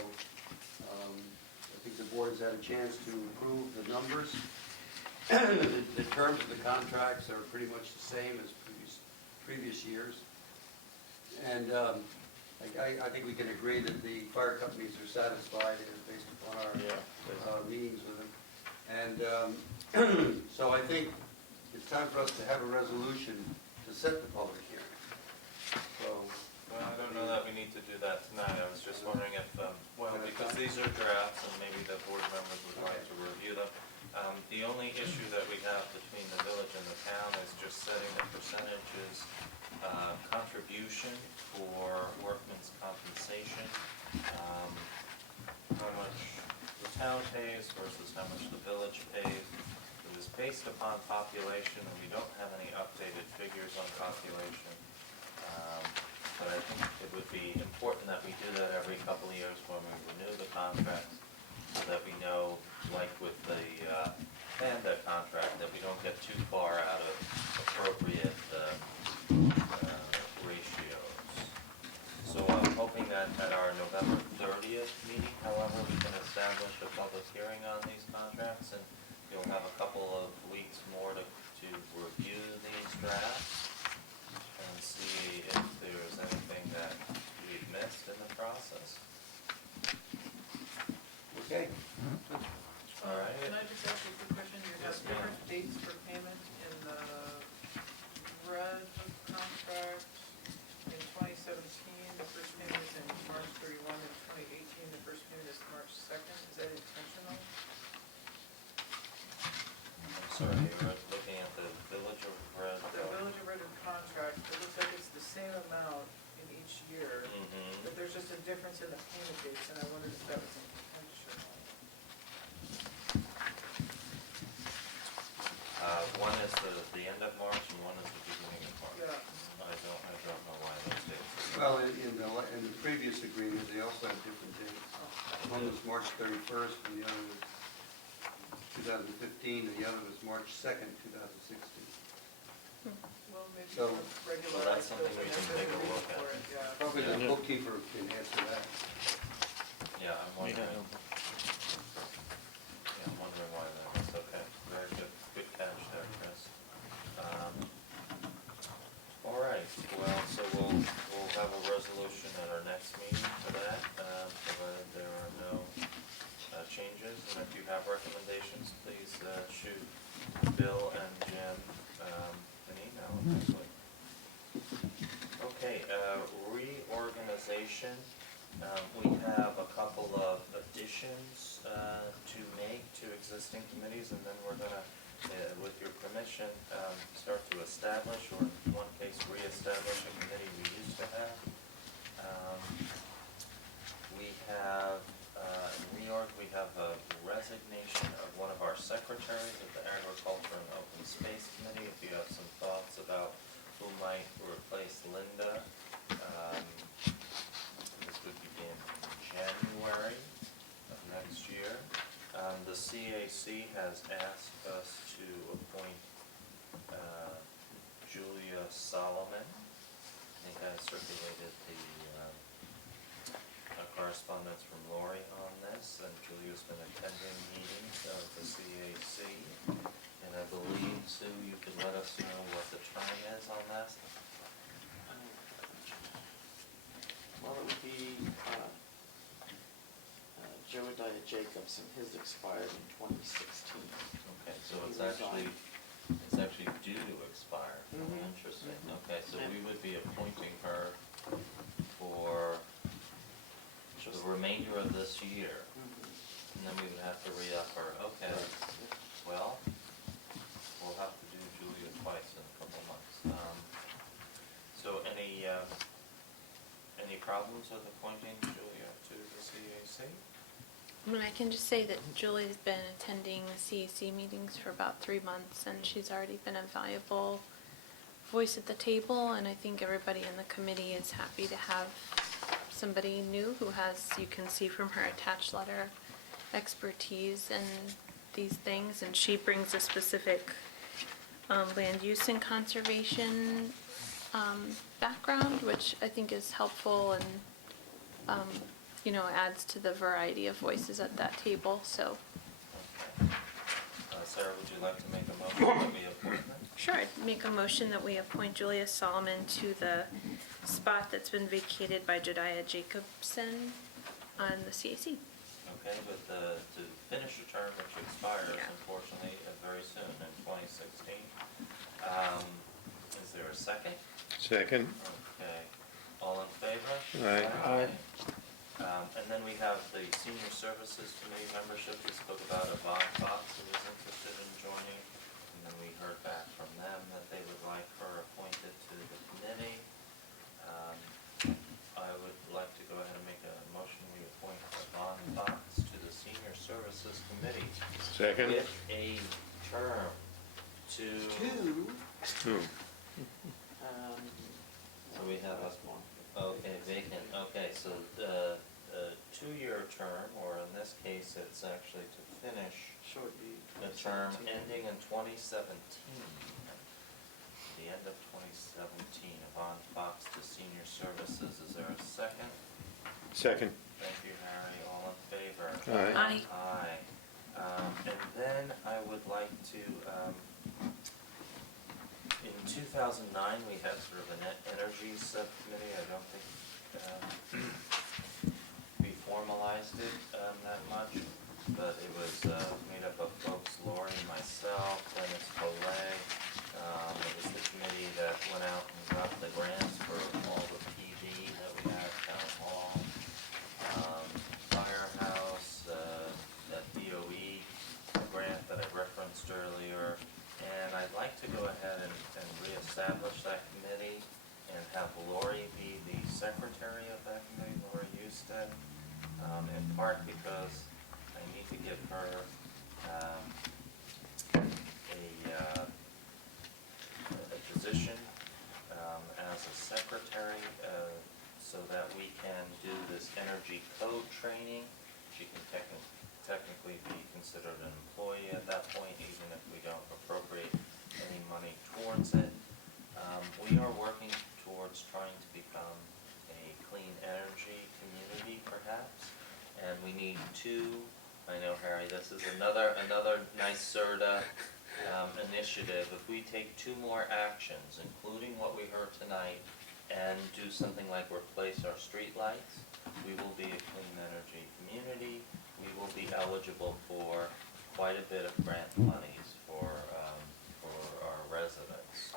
I think the board has had a chance to approve the numbers. The terms of the contracts are pretty much the same as previous years. And I think we can agree that the fire companies are satisfied based upon our meetings with them. And so I think it's time for us to have a resolution to set the public hearing. So, Well, I don't know that we need to do that tonight. I was just wondering if, well, because these are drafts and maybe the board members would like to review them. The only issue that we have between the village and the town is just setting the percentages contribution for workman's compensation. How much the town pays versus how much the village pays. It is based upon population, and we don't have any updated figures on population. But I think it would be important that we do that every couple of years when we renew the contracts, so that we know, like with the PANDA contract, that we don't get too far out of appropriate ratios. So I'm hoping that at our November 30th meeting, however, we can establish a public hearing on these contracts, and you'll have a couple of weeks more to review these drafts and see if there's anything that we've missed in the process. okay. All right. Can I just ask you a quick question? You have Yes, ma'am. different dates for payment in the Red Hook contract in 2017. The first payment is in March 31, and 2018, the first payment is March 2nd. Is that intentional? I'm sorry, you were looking at the Village of Red The Hook. Village of Red Hook contract, it looks like it's the same amount in each year, Mhm. but there's just a difference in the payment dates, and I wondered if that was intentional. One is the end of March and one is the beginning of March. Yeah. I don't know why those dates. Well, in the previous agreement, they also had different dates. One was March 31st, and the other was 2015, and the other was March 2nd, 2016. Well, maybe So- regular. Well, that's something we can take a look at. Yeah. Probably the bookkeeper can answer that. Yeah, I'm wondering. Yeah, I'm wondering why that is. Okay, very good catch there, Chris. and if you have recommendations, please shoot Bill and Jim an email. Obviously. Okay, reorganization. We have a couple of additions to make to existing committees, and then we're gonna, with your permission, start to establish, or in one case, reestablish a committee we used to have. We have, in reorg, we have a resignation of one of our secretaries of the Agriculture and Open Space Committee. If you have some thoughts about who might replace Linda, this would begin in January of next year. The CAC has asked us to appoint Julia Solomon. I think I circulated the correspondence from Lori on this, and Julia's been attending meetings of the CAC. And I believe, Sue, you could let us know what the term is on that? Well, it would be Jodiah Jacobson. His expired in 2016. Okay, so He it's actually due to expire. Mhm. Interesting. Okay, so we would be appointing her for the remainder of this year, and then we would have to re-up her. Okay, well, we'll have to do Julia twice in a couple months. So any problems with appointing Julia to the CAC? I mean, I can just say that Julie's been attending the CAC meetings for about 3 months, and she's already been a valuable voice at the table, and I think everybody in the committee is happy to have somebody new who has, you can see from her attached letter, expertise in these things, and she brings a specific land use and conservation background, which I think is helpful and adds to the variety of voices at that table. So, Okay. Sarah, would you like to make a motion that we appoint her? sure, I'd make a motion that we appoint Julia Solomon to the spot that's been vacated by Jodiah Jacobson on the CAC. Okay, but to finish a term which expires, Yeah. unfortunately, very soon in 2016. Is there a second? Second. Okay. All in favor? Aye. And then we have the Senior Services Committee membership. We spoke about Yvonne Fox, who was interested in joining. And then we heard back from them that they would like her appointed to the committee. I would like to go ahead and make a motion. We appoint Yvonne Fox to the Senior Services Committee Second. with a term to... Two. So we have a, okay, vacant, okay, so the 2-year term, or in this case, it's actually to finish Short be the term ending in 2017. The end of 2017, Yvonne Fox to Senior Services. Is there a second? Second. Thank you, Harry. All in favor? Aye. Aye. And then I would like to, in 2009, we had sort of an energy subcommittee. I don't think we formalized it that much, but it was made up of folks, Lori, myself, Dennis Polay. It was the committee that went out and got the grants for all the PD that we had, Town Hall, Firehouse, that DOE grant that I referenced earlier. And I'd like to go ahead and reestablish that committee and have Lori be the secretary of that committee, Lori Eusted, in part because I need to give her a position as a secretary so that we can do this energy code training. She can technically be considered an employee at that point, even if we don't appropriate any money towards it. We are working towards trying to become a clean energy community, perhaps, and we need 2. I know, Harry, this is another NYSERDA initiative. If we take 2 more actions, including what we heard tonight and do something like replace our streetlights, we will be a clean energy community. We will be eligible for quite a bit of grant monies for our residents.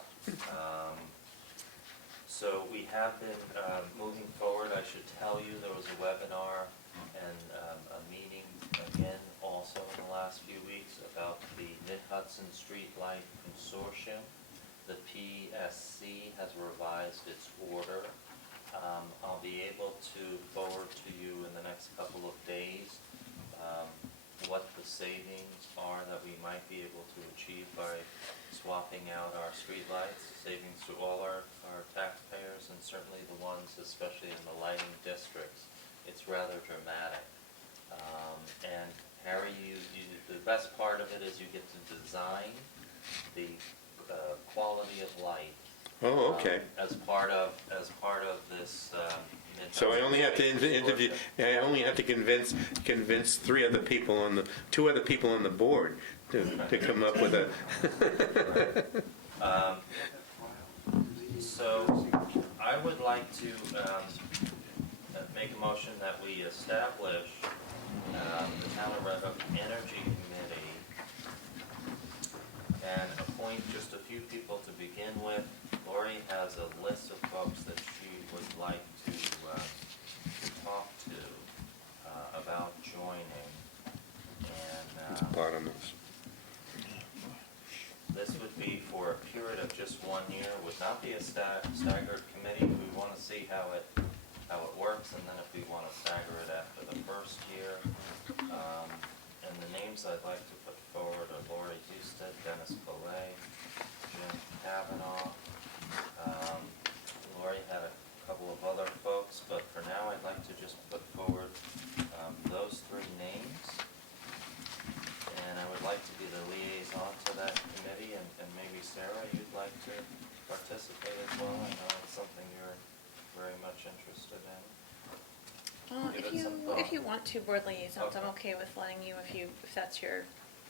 So we have been moving forward. I should tell you, there was a webinar and a meeting again also in the last few weeks about the Mid-Hudson Streetlight Consortium. The PSC has revised its order. I'll be able to forward to you in the next couple of days what the savings are that we might be able to achieve by swapping out our streetlights, savings to all our taxpayers, and certainly the ones, especially in the lighting districts. It's rather dramatic. And Harry, the best part of it is you get to design the quality of light. Oh, okay. As part of this. So I only have to interview, I only have to convince two other people on the board to come up with a. So I would like to make a motion that we establish the Town of Red Hook Energy Committee and appoint just a few people to begin with. Lori has a list of folks that she would like to talk to about joining. And Bottom. this would be for a period of just 1 year. Would not be a staggered committee. We want to see how it works, and then if we want to stagger it after the first year. And the names I'd like to put forward are Lori Husted, Dennis Colley, Jim Kavanaugh. Lori had a couple of other folks, but for now I'd like to just put forward those three names. And I would like to be the liaison to that committee, and maybe Sarah, you'd like to participate as well. I know it's something you're very much interested in. Give it some thought. If you want to board liaisons, I'm Okay. okay with letting you, if that's your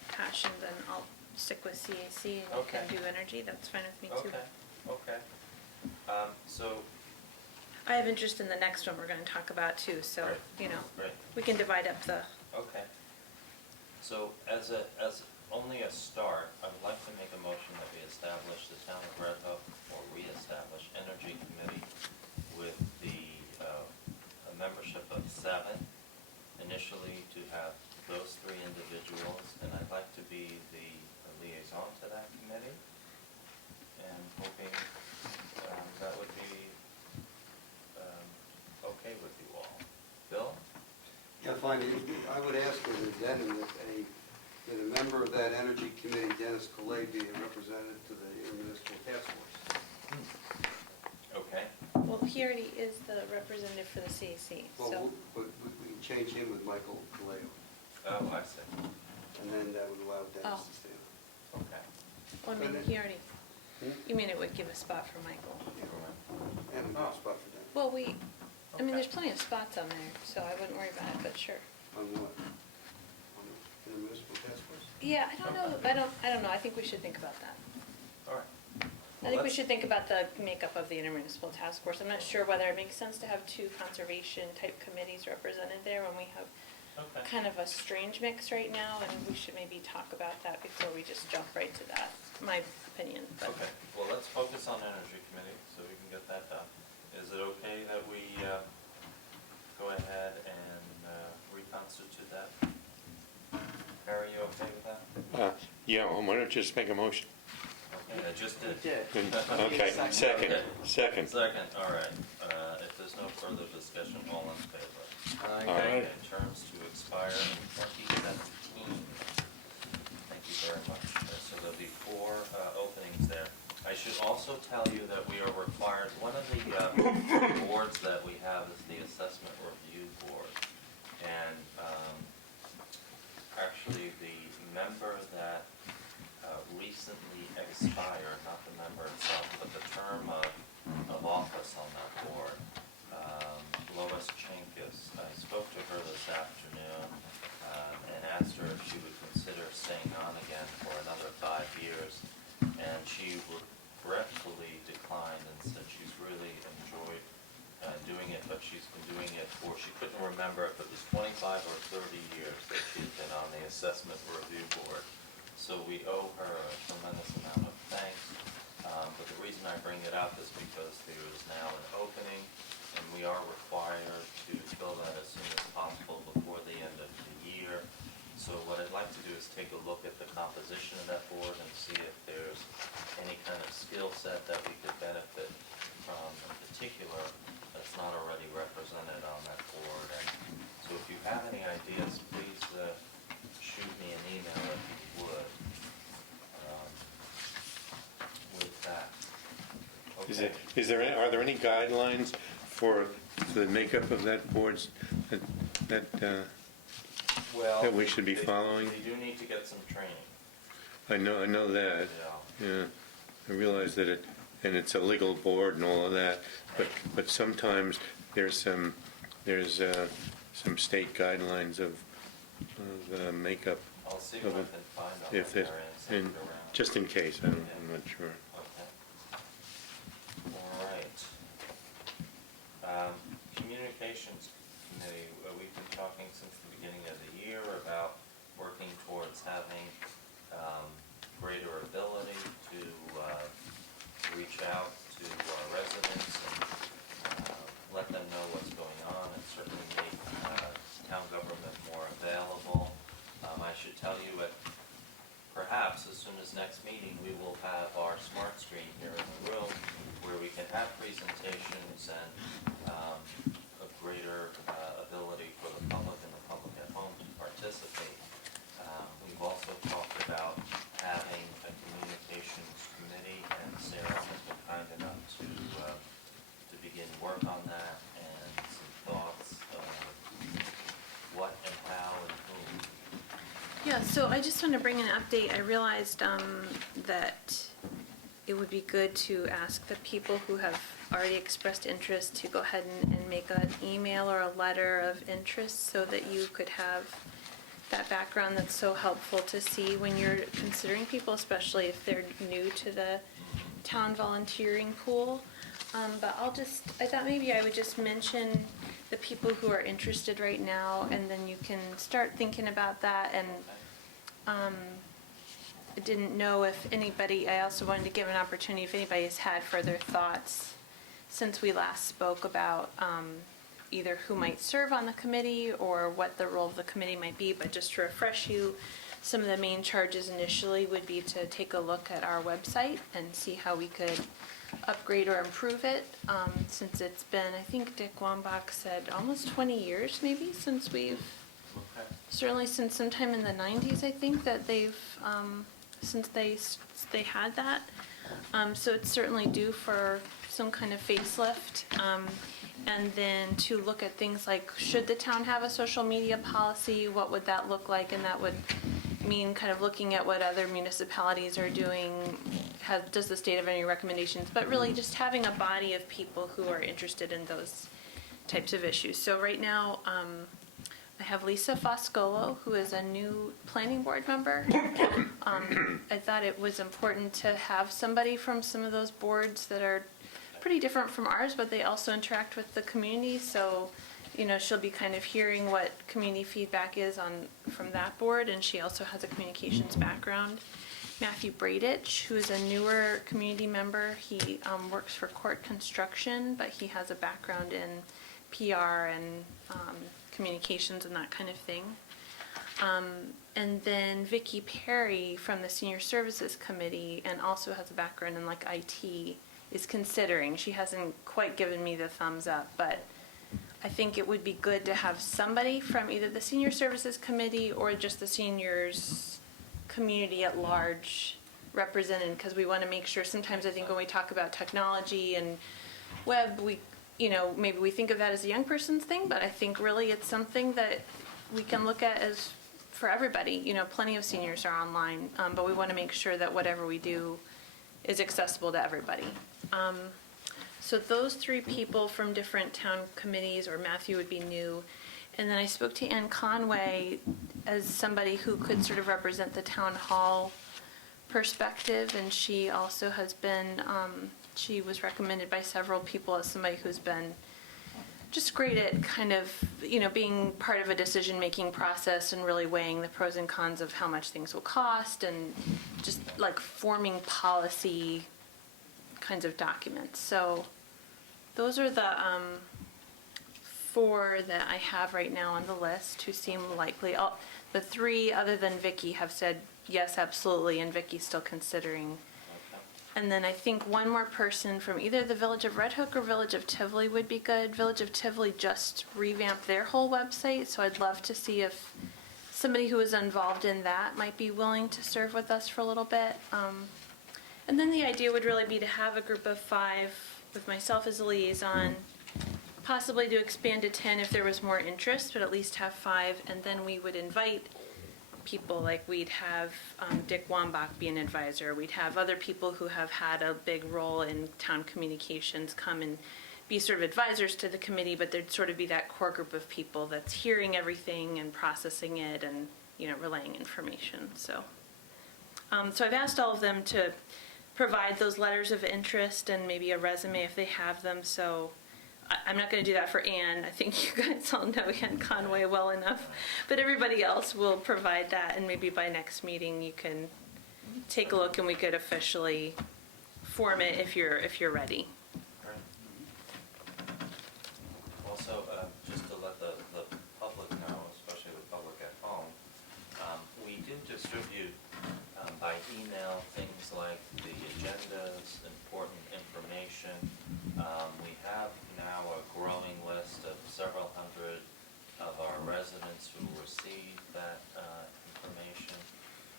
passion, then I'll stick with CAC and you Okay. can do energy, that's fine with me too. Okay. So, I have interest in the next one we're gonna talk about too, so, Right. Great. we can divide up the, Okay. So as only a start, I would like to make a motion that we establish the Town of Red Hook, or reestablish Energy Committee with a membership of 7, initially to have those 3 individuals, and I'd like to be the liaison to that committee, and hoping that would be okay with you all. Bill? Yeah, fine. I would ask as an addendum that a member of that energy committee, Dennis Colley, be a representative to the municipal task force. Okay. well, he already is the representative for the CAC, so. Well, but we can change him with Michael Kaleo, Oh, I see. and then that would allow Dennis Oh. to stay Okay. Well, I mean, he already, you mean it would give a spot for Michael? on. And a spot for Dennis. Well, I mean, Okay. there's plenty of spots on there, so I wouldn't worry about it, but sure. On what? In the municipal task force? Yeah, I don't know, I don't know, I think we should think about that. All right. I think we should think about the makeup of the intermunicipal task force. I'm not sure whether it makes sense to have 2 conservation-type committees represented there when we have Okay. kind of a strange mix right now, and we should maybe talk about that before we just jump right to that, my opinion, but. Okay, well, let's focus on Energy Committee so we can get that done. Is it okay that we go ahead and reconstitute that? Harry, you okay with that? Yeah, why don't you just make a motion? Okay, I just did. Okay, second. Second, all right. If there's no further discussion, all in favor? Aye. In terms to expire in 2017. Thank you very much. So there'll be 4 openings there. I should also tell you that we are required, one of the boards that we have is the Assessment Review Board. And actually, the member that recently expired, not the member itself, but the term of office on that board, Lois Chinkis. I spoke to her this afternoon and asked her if she would consider staying on again for another 5 years. And she regretfully declined and said she's really enjoyed before. She couldn't remember if it was 25 or 30 years that she'd been on the Assessment Review Board. So we owe her a tremendous amount of thanks. But the reason I bring it up is because there is now an opening, and we are required to fill that as soon as possible before the end of the year. So what I'd like to do is take a look at the composition of that board and see if there's any kind of skill set that we could benefit from in particular that's not already represented on that board. And so if you have any ideas, please shoot me an email if you would with that. Okay. Are there any guidelines for the makeup of that boards that Well, that we should be they- following? They do need to get some training. I know that. Yeah, I realize that it's a legal board and all of that, but sometimes there's some state guidelines of makeup. I'll see Of what I it. can find on If there it, and send and it around. just in case, I'm not sure. Okay. All right. Communications Committee, we've been talking since the beginning of the year about working towards having greater ability to reach out to our residents and let them know what's going on and certainly make town government more available. I should tell you that perhaps as soon as next meeting, we will have our smart screen here in the room where we can have presentations and a greater ability for the public and the public at home to participate. We've also talked about having a communications committee, and Sarah has been kind enough to begin work on that, and some thoughts of what and how and whom. Yeah, so I just want to bring an update. I realized that it would be good to ask the people who have already expressed interest to go ahead and make an email or a letter of interest so that you could have that background that's so helpful to see when you're considering people, especially if they're new to the town volunteering pool. But I thought maybe I would just mention the people who are interested right now, and then you can start thinking about that. And I didn't know if anybody, I also wanted to give an opportunity if anybody has had further thoughts since we last spoke about either who might serve on the committee or what the role of the committee might be. But just to refresh you, some of the main charges initially would be to take a look at our website and see how we could upgrade or improve it, since it's been, I think Dick Wambach said, almost 20 years maybe since we've, Okay. certainly since sometime in the 90s, I think, that they've, since they had that. So it's certainly due for some kind of facelift. And then to look at things like, should the town have a social media policy? What would that look like? And that would mean kind of looking at what other municipalities are doing. Does the state have any recommendations? But really just having a body of people who are interested in those types of issues. So right now, I have Lisa Foscolo, who is a new planning board member. I thought it was important to have somebody from some of those boards that are pretty different from ours, but they also interact with the community. So, she'll be kind of hearing what community feedback is from that board, and she also has a communications background. Matthew Bradich, who is a newer community member. He works for Court Construction, but he has a background in PR and communications and that kind of thing. And then Vicki Perry from the Senior Services Committee, and also has a background in IT, is considering. She hasn't quite given me the thumbs up, but I think it would be good to have somebody from either the Senior Services Committee or just the seniors community at large represented, because we want to make sure, sometimes I think when we talk about technology and web, maybe we think of that as a young person's thing, but I think really it's something that we can look at as for everybody. Plenty of seniors are online, but we want to make sure that whatever we do is accessible to everybody. So those three people from different town committees, or Matthew would be new. And then I spoke to Ann Conway as somebody who could sort of represent the town hall perspective, and she also has been, she was recommended by several people as somebody who's been just great at kind of, being part of a decision-making process and really weighing the pros and cons of how much things will cost and just like forming policy kinds of documents. So those are the 4 that I have right now on the list who seem likely. The 3, other than Vicky, have said yes, absolutely, and Vicky's still considering. And then I think one more person from either the Village of Red Hook or Village of Tivoli would be good. Village of Tivoli just revamped their whole website, so I'd love to see if somebody who is involved in that might be willing to serve with us for a little bit. And then the idea would really be to have a group of 5 with myself as a liaison, possibly to expand to 10 if there was more interest, but at least have 5, and then we would invite people, like we'd have Dick Wambach be an advisor, we'd have other people who have had a big role in town communications come and be sort of advisors to the committee, but there'd sort of be that core group of people that's hearing everything and processing it and, relaying information. So I've asked all of them to provide those letters of interest and maybe a resume if they have them. So I'm not going to do that for Anne. I think you guys all know Anne Conway well enough. But everybody else will provide that, and maybe by next meeting you can take a look and we could officially form it if you're ready. Right. Also, just to let the public know, especially the public at home, we do distribute by email things like the agendas, important information. We have now a growing list of several hundred of our residents who receive that information.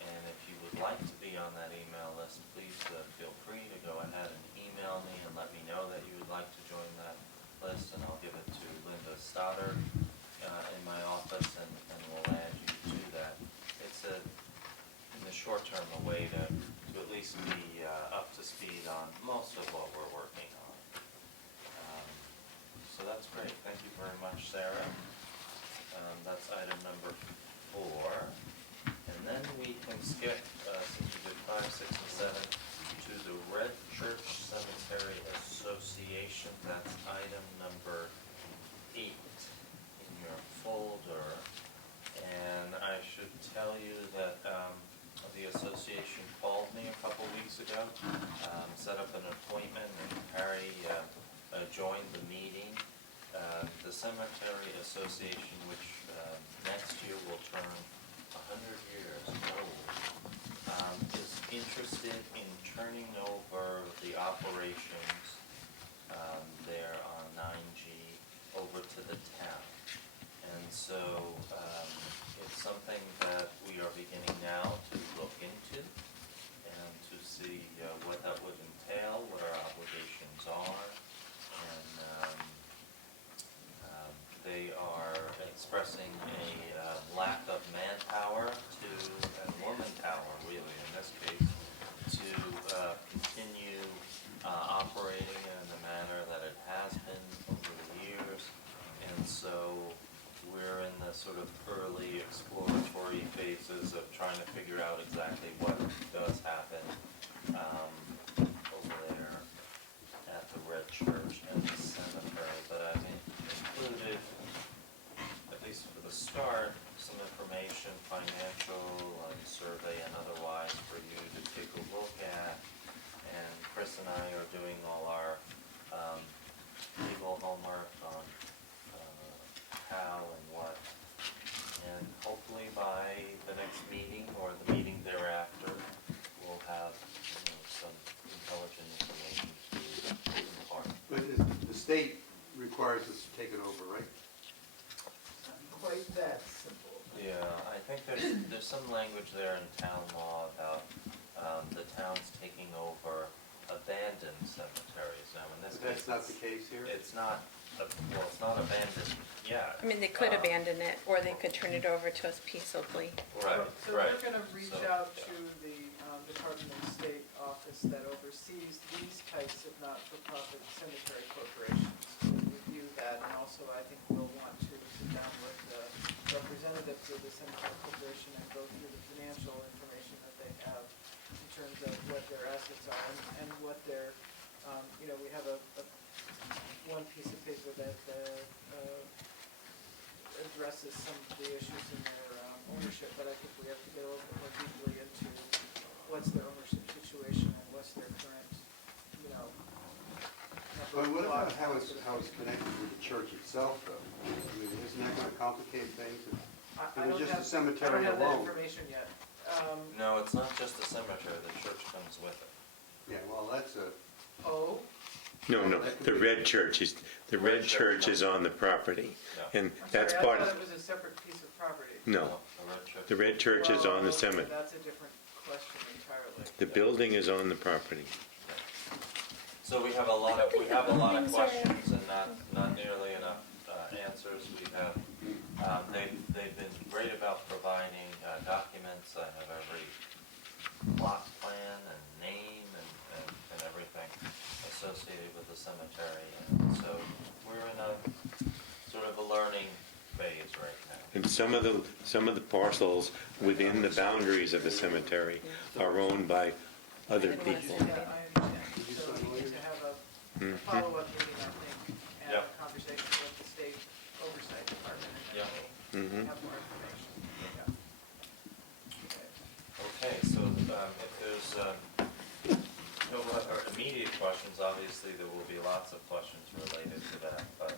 And if you would like to be on that email list, please feel free to go ahead and email me and let me know that you would like to join that list, and I'll give it to Linda Stoddard in my office, and we'll add you to that. It's in the short term, a way to at least be up to speed on most of what we're working on. So that's great. Thank you very much, Sarah. That's item number 4. And then we can skip, since we did 5, 6, and 7, to the Red Church Cemetery Association. That's item number 8 in your folder. And I should tell you that the association called me a couple weeks ago, set up an appointment, and Harry joined the meeting. The Cemetery Association, which next year will turn 100 years old, is interested in turning over the operations there on 9G over to the town. And so it's something that we are beginning now to look into and to see what that would entail, what our obligations are. And they are expressing a lack of manpower and womanpower, really, in this case, to continue operating in the manner that it has been over the years. And so we're in the sort of early exploratory phases of trying to figure out exactly what does happen over there at the Red Church and the cemetery. But I've included, at least for the start, some information, financial and survey and otherwise, for you to take a look at. And Chris and I are doing all our legal homework on how and what. And hopefully by the next meeting or the meeting thereafter, we'll have some intelligent information to impart. But the state requires us to take it over, right? Not quite that simple. Yeah, I think there's some language there in town law about the towns taking over abandoned cemeteries. Now, in this But case, that's not the case here? it's not abandoned yet. I mean, they could abandon it, or they could turn it over to us peaceably. Right, So right. we're gonna reach So, out to the Department of State office that oversees these types of not-for-profit cemetery corporations to review that, and also I think we'll want to sit down with the representatives of the cemetery corporation and go through the financial information that they have in terms of what their assets are and what their, we have one piece of paper that the addresses some of the issues in their ownership, but I think we have to get a little bit more deeply into what's their ownership situation and what's their current, number But of what about plots. how it's connected with the church itself, though? I mean, isn't that gonna complicate things? I It was don't just have- the cemetery I don't have that alone. information yet. No, it's not just the cemetery, the church comes with it. Yeah, well, that's a, Oh, No, the red church is, the red church is on the property. Yeah. And I'm that's sorry, I part thought of, it was a separate piece of property. no, The red church. the red church is on the Well, cemetery. That's a different question entirely. The building is on the property. So we have a lot of questions and not nearly enough answers. We have, they've been great about providing documents. I have every plot plan and name and everything associated with the cemetery. And so we're in a sort of a learning phase right now. And some of the parcels within the boundaries of the cemetery are owned by other people. Yeah, I understand. So we need to have a follow-up meeting, I think, and a Yep. conversation with the state oversight department, and Yep. then we'll have more information. Yeah. Okay, so if there's no other immediate questions, obviously there will be lots of questions related to that, but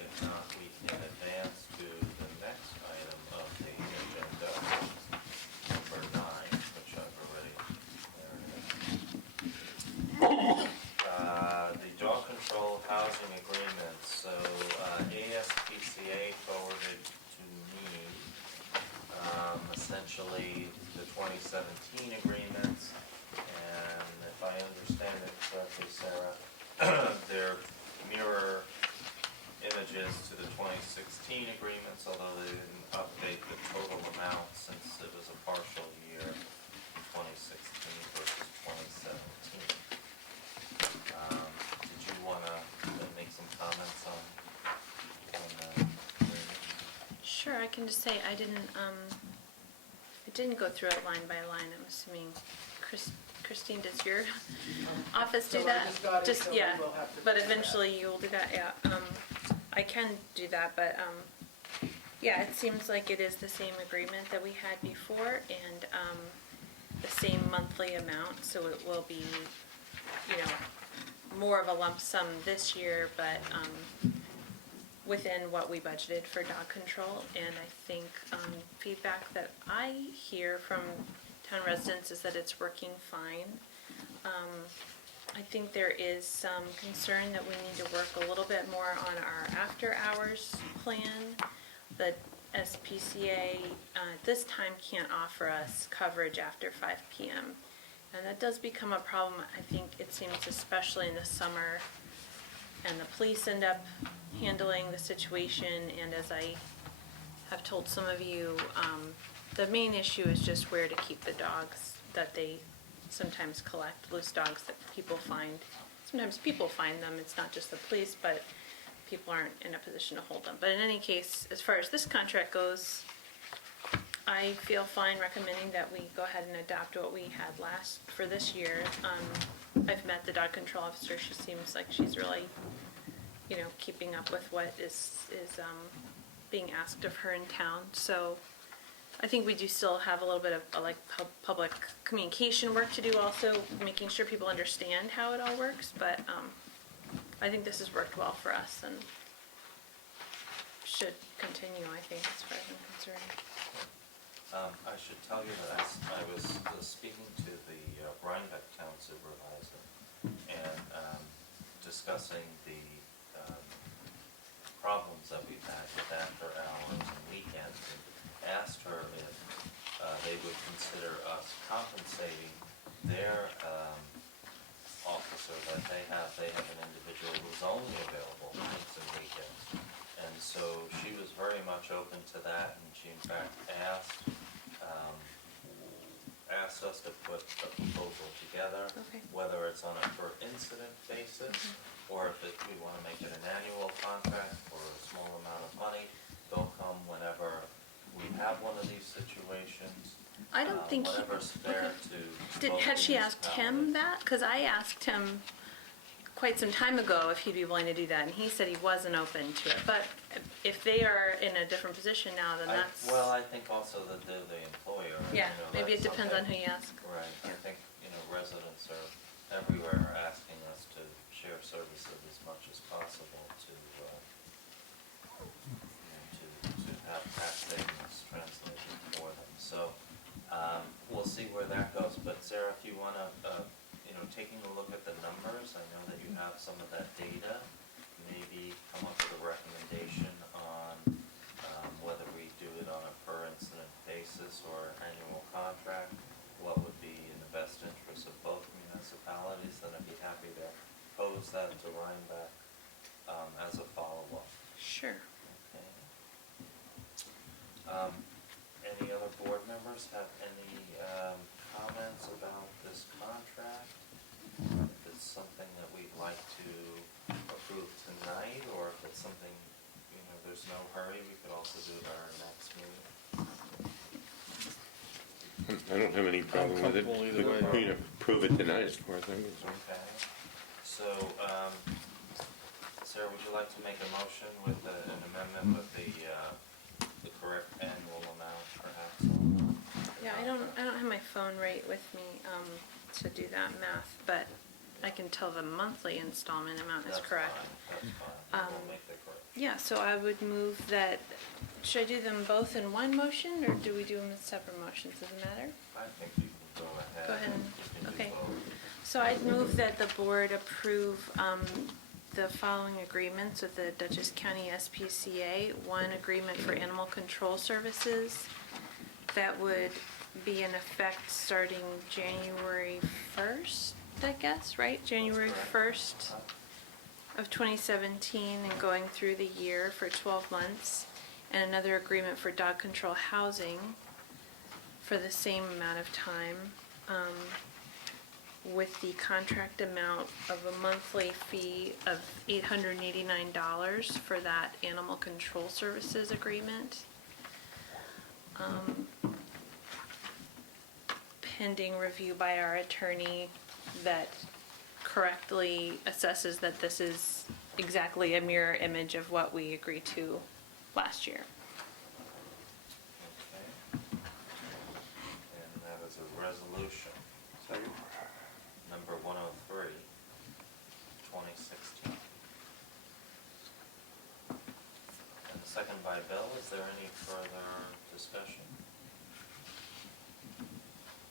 if not, we can advance to the next item of the agenda, number 9, which I've already, there it is. The dog control housing agreement, so ASPCA forwarded to me essentially the 2017 agreements, and if I understand it correctly, Sarah, they're mirror images to the 2016 agreements, although they didn't update the total amount since it was a partial year, 2016 versus 2017. Did you want to make some comments on the agreement? Sure, I can just say I didn't go through it line by line. I'm assuming Christine, does your office do So I that? just got it, so we Yeah, will have to but do that. eventually you will do that, yeah. I can do that, but, yeah, it seems like it is the same agreement that we had before and, the same monthly amount, so it will be, more of a lump sum this year, but, within what we budgeted for dog control. And I think feedback that I hear from town residents is that it's working fine. I think there is some concern that we need to work a little bit more on our after-hours plan. The SPCA at this time can't offer us coverage after 5 p.m. And that does become a problem, I think it seems, especially in the summer. And the police end up handling the situation, and as I have told some of you, the main issue is just where to keep the dogs that they sometimes collect, loose dogs that people find. Sometimes people find them, it's not just the police, but people aren't in a position to hold them. But in any case, as far as this contract goes, I feel fine recommending that we go ahead and adopt what we had last for this year. I've met the dog control officer. She seems like she's really, keeping up with what is being asked of her in town. So I think we do still have a little bit of public communication work to do, also making sure people understand how it all works. But I think this has worked well for us and should continue, I think, as far as I'm concerned. I should tell you that I was speaking to the Rhinebeck Town Supervisor and discussing the problems that we've had with after hours and weekends, and asked her if they would consider us compensating their officer that they have. They have an individual who's only available nights and weekends. And so she was very much open to that, and she in fact asked us to put a proposal together, Okay. whether it's on a per incident basis, or if we want to make it an annual contract for a small amount of money. They'll come whenever we have one of these situations. I don't think he- Whatever's fair to both Had she of these asked him that? Because I asked him quite some time ago if he'd be willing to do that, and he said he wasn't open to it. But if they are in a different position now, then that's. Well, I think also that they're the employer. Yeah, you know, maybe it that's depends on who something- you ask. Right, I think, residents are everywhere asking us to share services as much as possible to have tax savings translated for them. So, we'll see where that goes, but Sarah, if you wanna, taking a look at the numbers, I know that you have some of that data, maybe come up with a recommendation on, whether we do it on a per incident basis or annual contract, what would be in the best interest of both municipalities, then I'd be happy to pose that to Rhinebeck, as a follow-up. Sure. Okay. Any other board members have any comments about this contract? If it's something that we'd like to approve tonight, or if it's something, there's no hurry, we could also do it at our next meeting. I don't have any problem with it. comfortable either way. We can approve it tonight as far as I'm concerned. Okay, so, Sarah, would you like to make a motion with an amendment with the correct annual amount perhaps? Yeah, I don't have my phone right with me, to do that math, but I can tell the monthly installment amount is That's correct. fine, that's fine, we'll make the correct. Yeah, so I would move that, should I do them both in one motion, or do we do them in separate motions, does it matter? I think you can go ahead. Go ahead and- You can do okay. both. So I'd move that the board approve the following agreements with the Dutchess County SPCA. One agreement for animal control services that would be in effect starting January 1st, I guess, right? January 1st of 2017 and going through the year for 12 months. And another agreement for dog control housing for the same amount of time, with the contract amount of a monthly fee of $889 for that animal control services agreement. Pending review by our attorney that correctly assesses that this is exactly a mirror image of what we agreed to last year. Okay. And that is a resolution. Number 103, 2016. And second by Bill, is there any further discussion?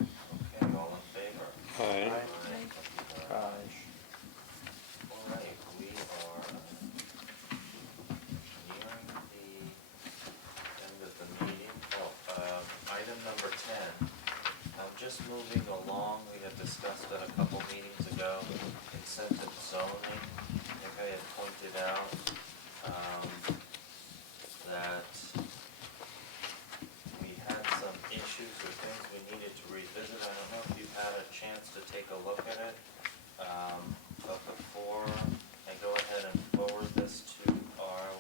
Okay, all in favor? Aye. Thank you very much. All right, we are nearing the end of the meeting. Item number 10. Just moving along, we had discussed it a couple meetings ago, incentive zoning. I think I had pointed out that we had some issues or things we needed to revisit. I don't know if you've had a chance to take a look at it. But before I go ahead and forward this to our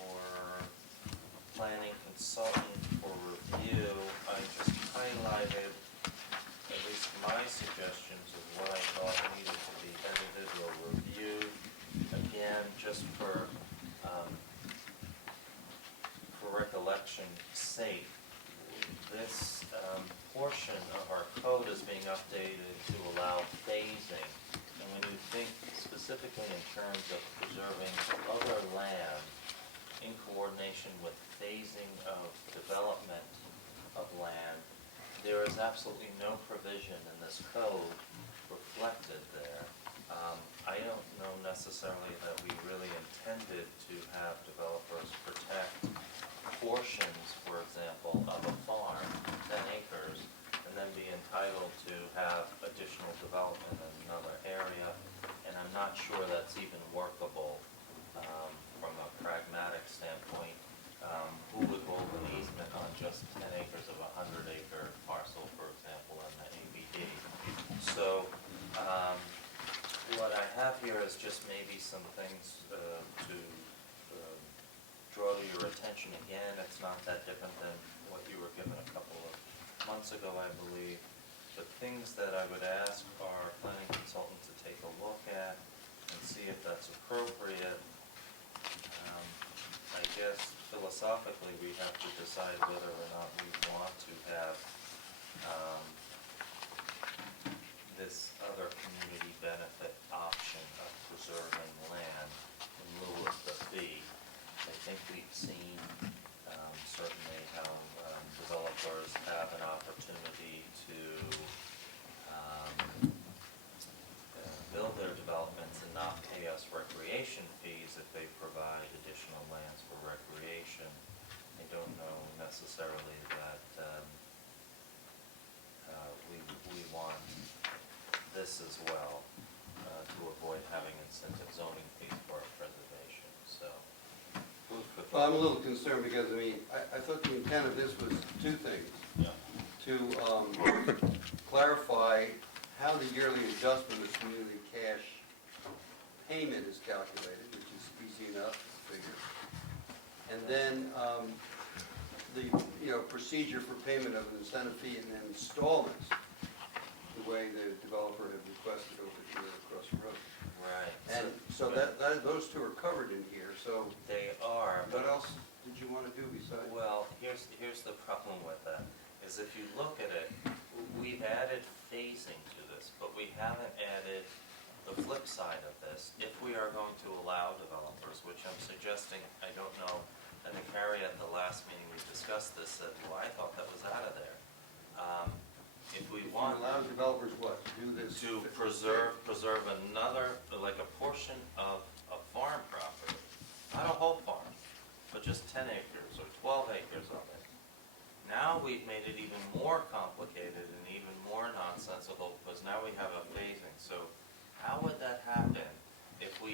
planning consultant for review, I just highlighted at least my suggestions of what I thought needed to be edited or reviewed. Again, just for recollection's sake, this portion of our code is being updated to allow phasing. And when you think specifically in terms of preserving other land in coordination with phasing of development of land, there is absolutely no provision in this code reflected there. I don't know necessarily that we really intended to have developers protect portions, for example, of a farm, 10 acres, and then be entitled to have additional development in another area. And I'm not sure that's even workable from a pragmatic standpoint. Who would hold an easement on just 10 acres of a 100-acre parcel, for example, in the ABD? So what I have here is just maybe some things to draw to your attention again. It's not that different than what you were given a couple of months ago, I believe. The things that I would ask our planning consultant to take a look at and see if that's appropriate. I guess philosophically, we have to decide whether or not we want to have this other community benefit option of preserving land in lieu of the fee. I think we've seen certainly how developers have an opportunity to build their developments and not pay us recreation fees if they provide additional lands for recreation. I don't know necessarily that we want this as well, to avoid having incentive zoning fees for our preservation, so. food for Well, I'm a thought. little concerned because, I mean, I thought the intent of this was two things. Yeah. To clarify how the yearly adjustment of community cash payment is calculated, which is easy enough to figure. And then the procedure for payment of an incentive fee in installments, the way the developer had requested over here across the road. Right. And so those two are covered in here, so They are, what but, else did you want to do besides? well, here's the problem with that, is if you look at it, we've added phasing to this, but we haven't added the flip side of this. If we are going to allow developers, which I'm suggesting, I don't know, I think Harry at the last meeting we discussed this, said, well, I thought that was out of there. If we If you want allow developers what, to do this? to preserve another, like a portion of a farm property, not a whole farm, but just 10 acres or 12 acres of it. Now we've made it even more complicated and even more nonsensical because now we have a phasing. So how would that happen if we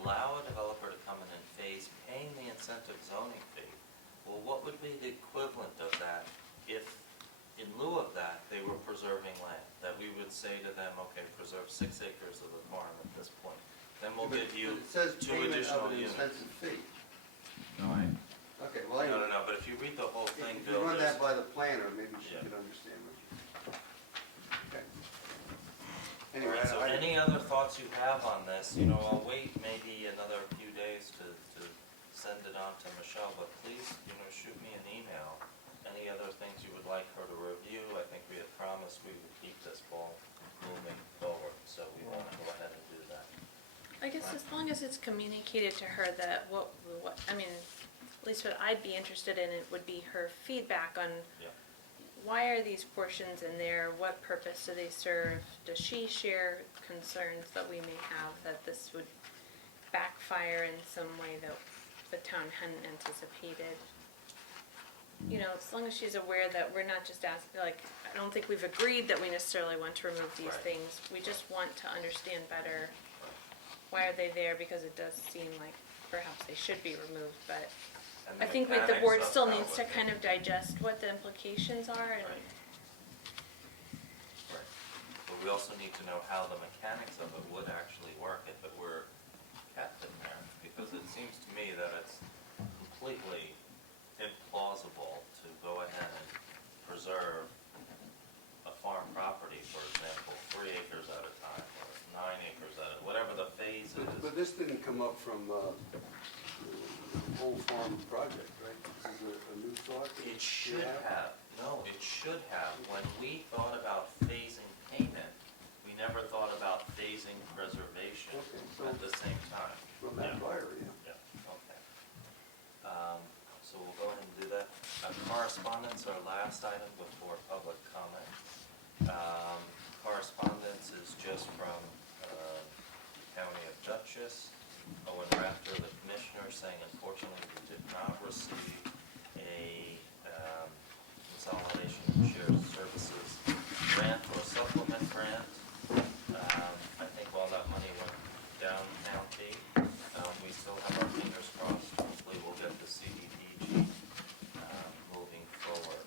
allow a developer to come in and phase paying the incentive zoning fee? Well, what would be the equivalent of that if in lieu of that, they were preserving land? That we would say to them, okay, preserve 6 acres of the farm at this point. Then we'll But- give you but it says 2 payment additional of an units. incentive fee. No, Okay, well, anyway. no, but if you read the whole thing, If you Bill, run there's, that by the planner, maybe she Yeah. could understand what. Okay. all Anyway, right, so any other thoughts you have on this? I'll wait maybe another few days to send it on to Michelle, but please, shoot me an email. Any other things you would like her to review? I think we had promised we would keep this ball moving forward, so we want to go ahead and do that. I guess as long as it's communicated to her that I mean, at least what I'd be interested in it would be her feedback on Yeah. why are these portions in there, what purpose do they serve? Does she share concerns that we may have that this would backfire in some way that the town hadn't anticipated? As long as she's aware that we're not just asking, I don't think we've agreed that we necessarily want to remove these Right. things. We just want to understand better why are they there, because it does seem like perhaps they should be removed, but And the I think the mechanics board of still how needs to it- kind of digest what the implications are and. Right. Right. But we also need to know how the mechanics of it would actually work if it were kept in there. Because it seems to me that it's completely implausible to go ahead and preserve a farm property, for example, 3 acres at a time, or 9 acres at a, whatever the phase is. But this didn't come up from the whole farm project, right? This is a new thought? that It you should have, no, it should have. When we thought about phasing payment, we never thought about phasing preservation Okay, so- at the same time. From that Yeah. prior, yeah. Yeah, okay. So we'll go ahead and do that. Correspondence, our last item before public comment. Correspondence is just from County of Dutchess, Owen Rafter, the commissioner, saying unfortunately we did not receive a consolidation and shared services grant or supplement grant. I think while that money went down county, we still have our fingers crossed. Hopefully we'll get the CDBG moving forward.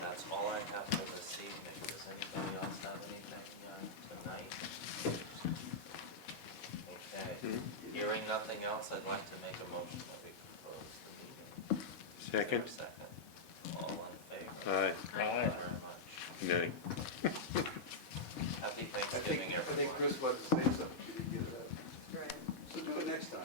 That's all I have for this evening. Does anybody else have anything tonight? Okay. Hearing nothing else, I'd like to make a motion that we can close the meeting. Second? Is there a second? All in favor? Aye. Thank you very much. Nay. Happy I Thanksgiving, think everyone. Chris wanted to say something, she didn't get it out. Right. So do it next time.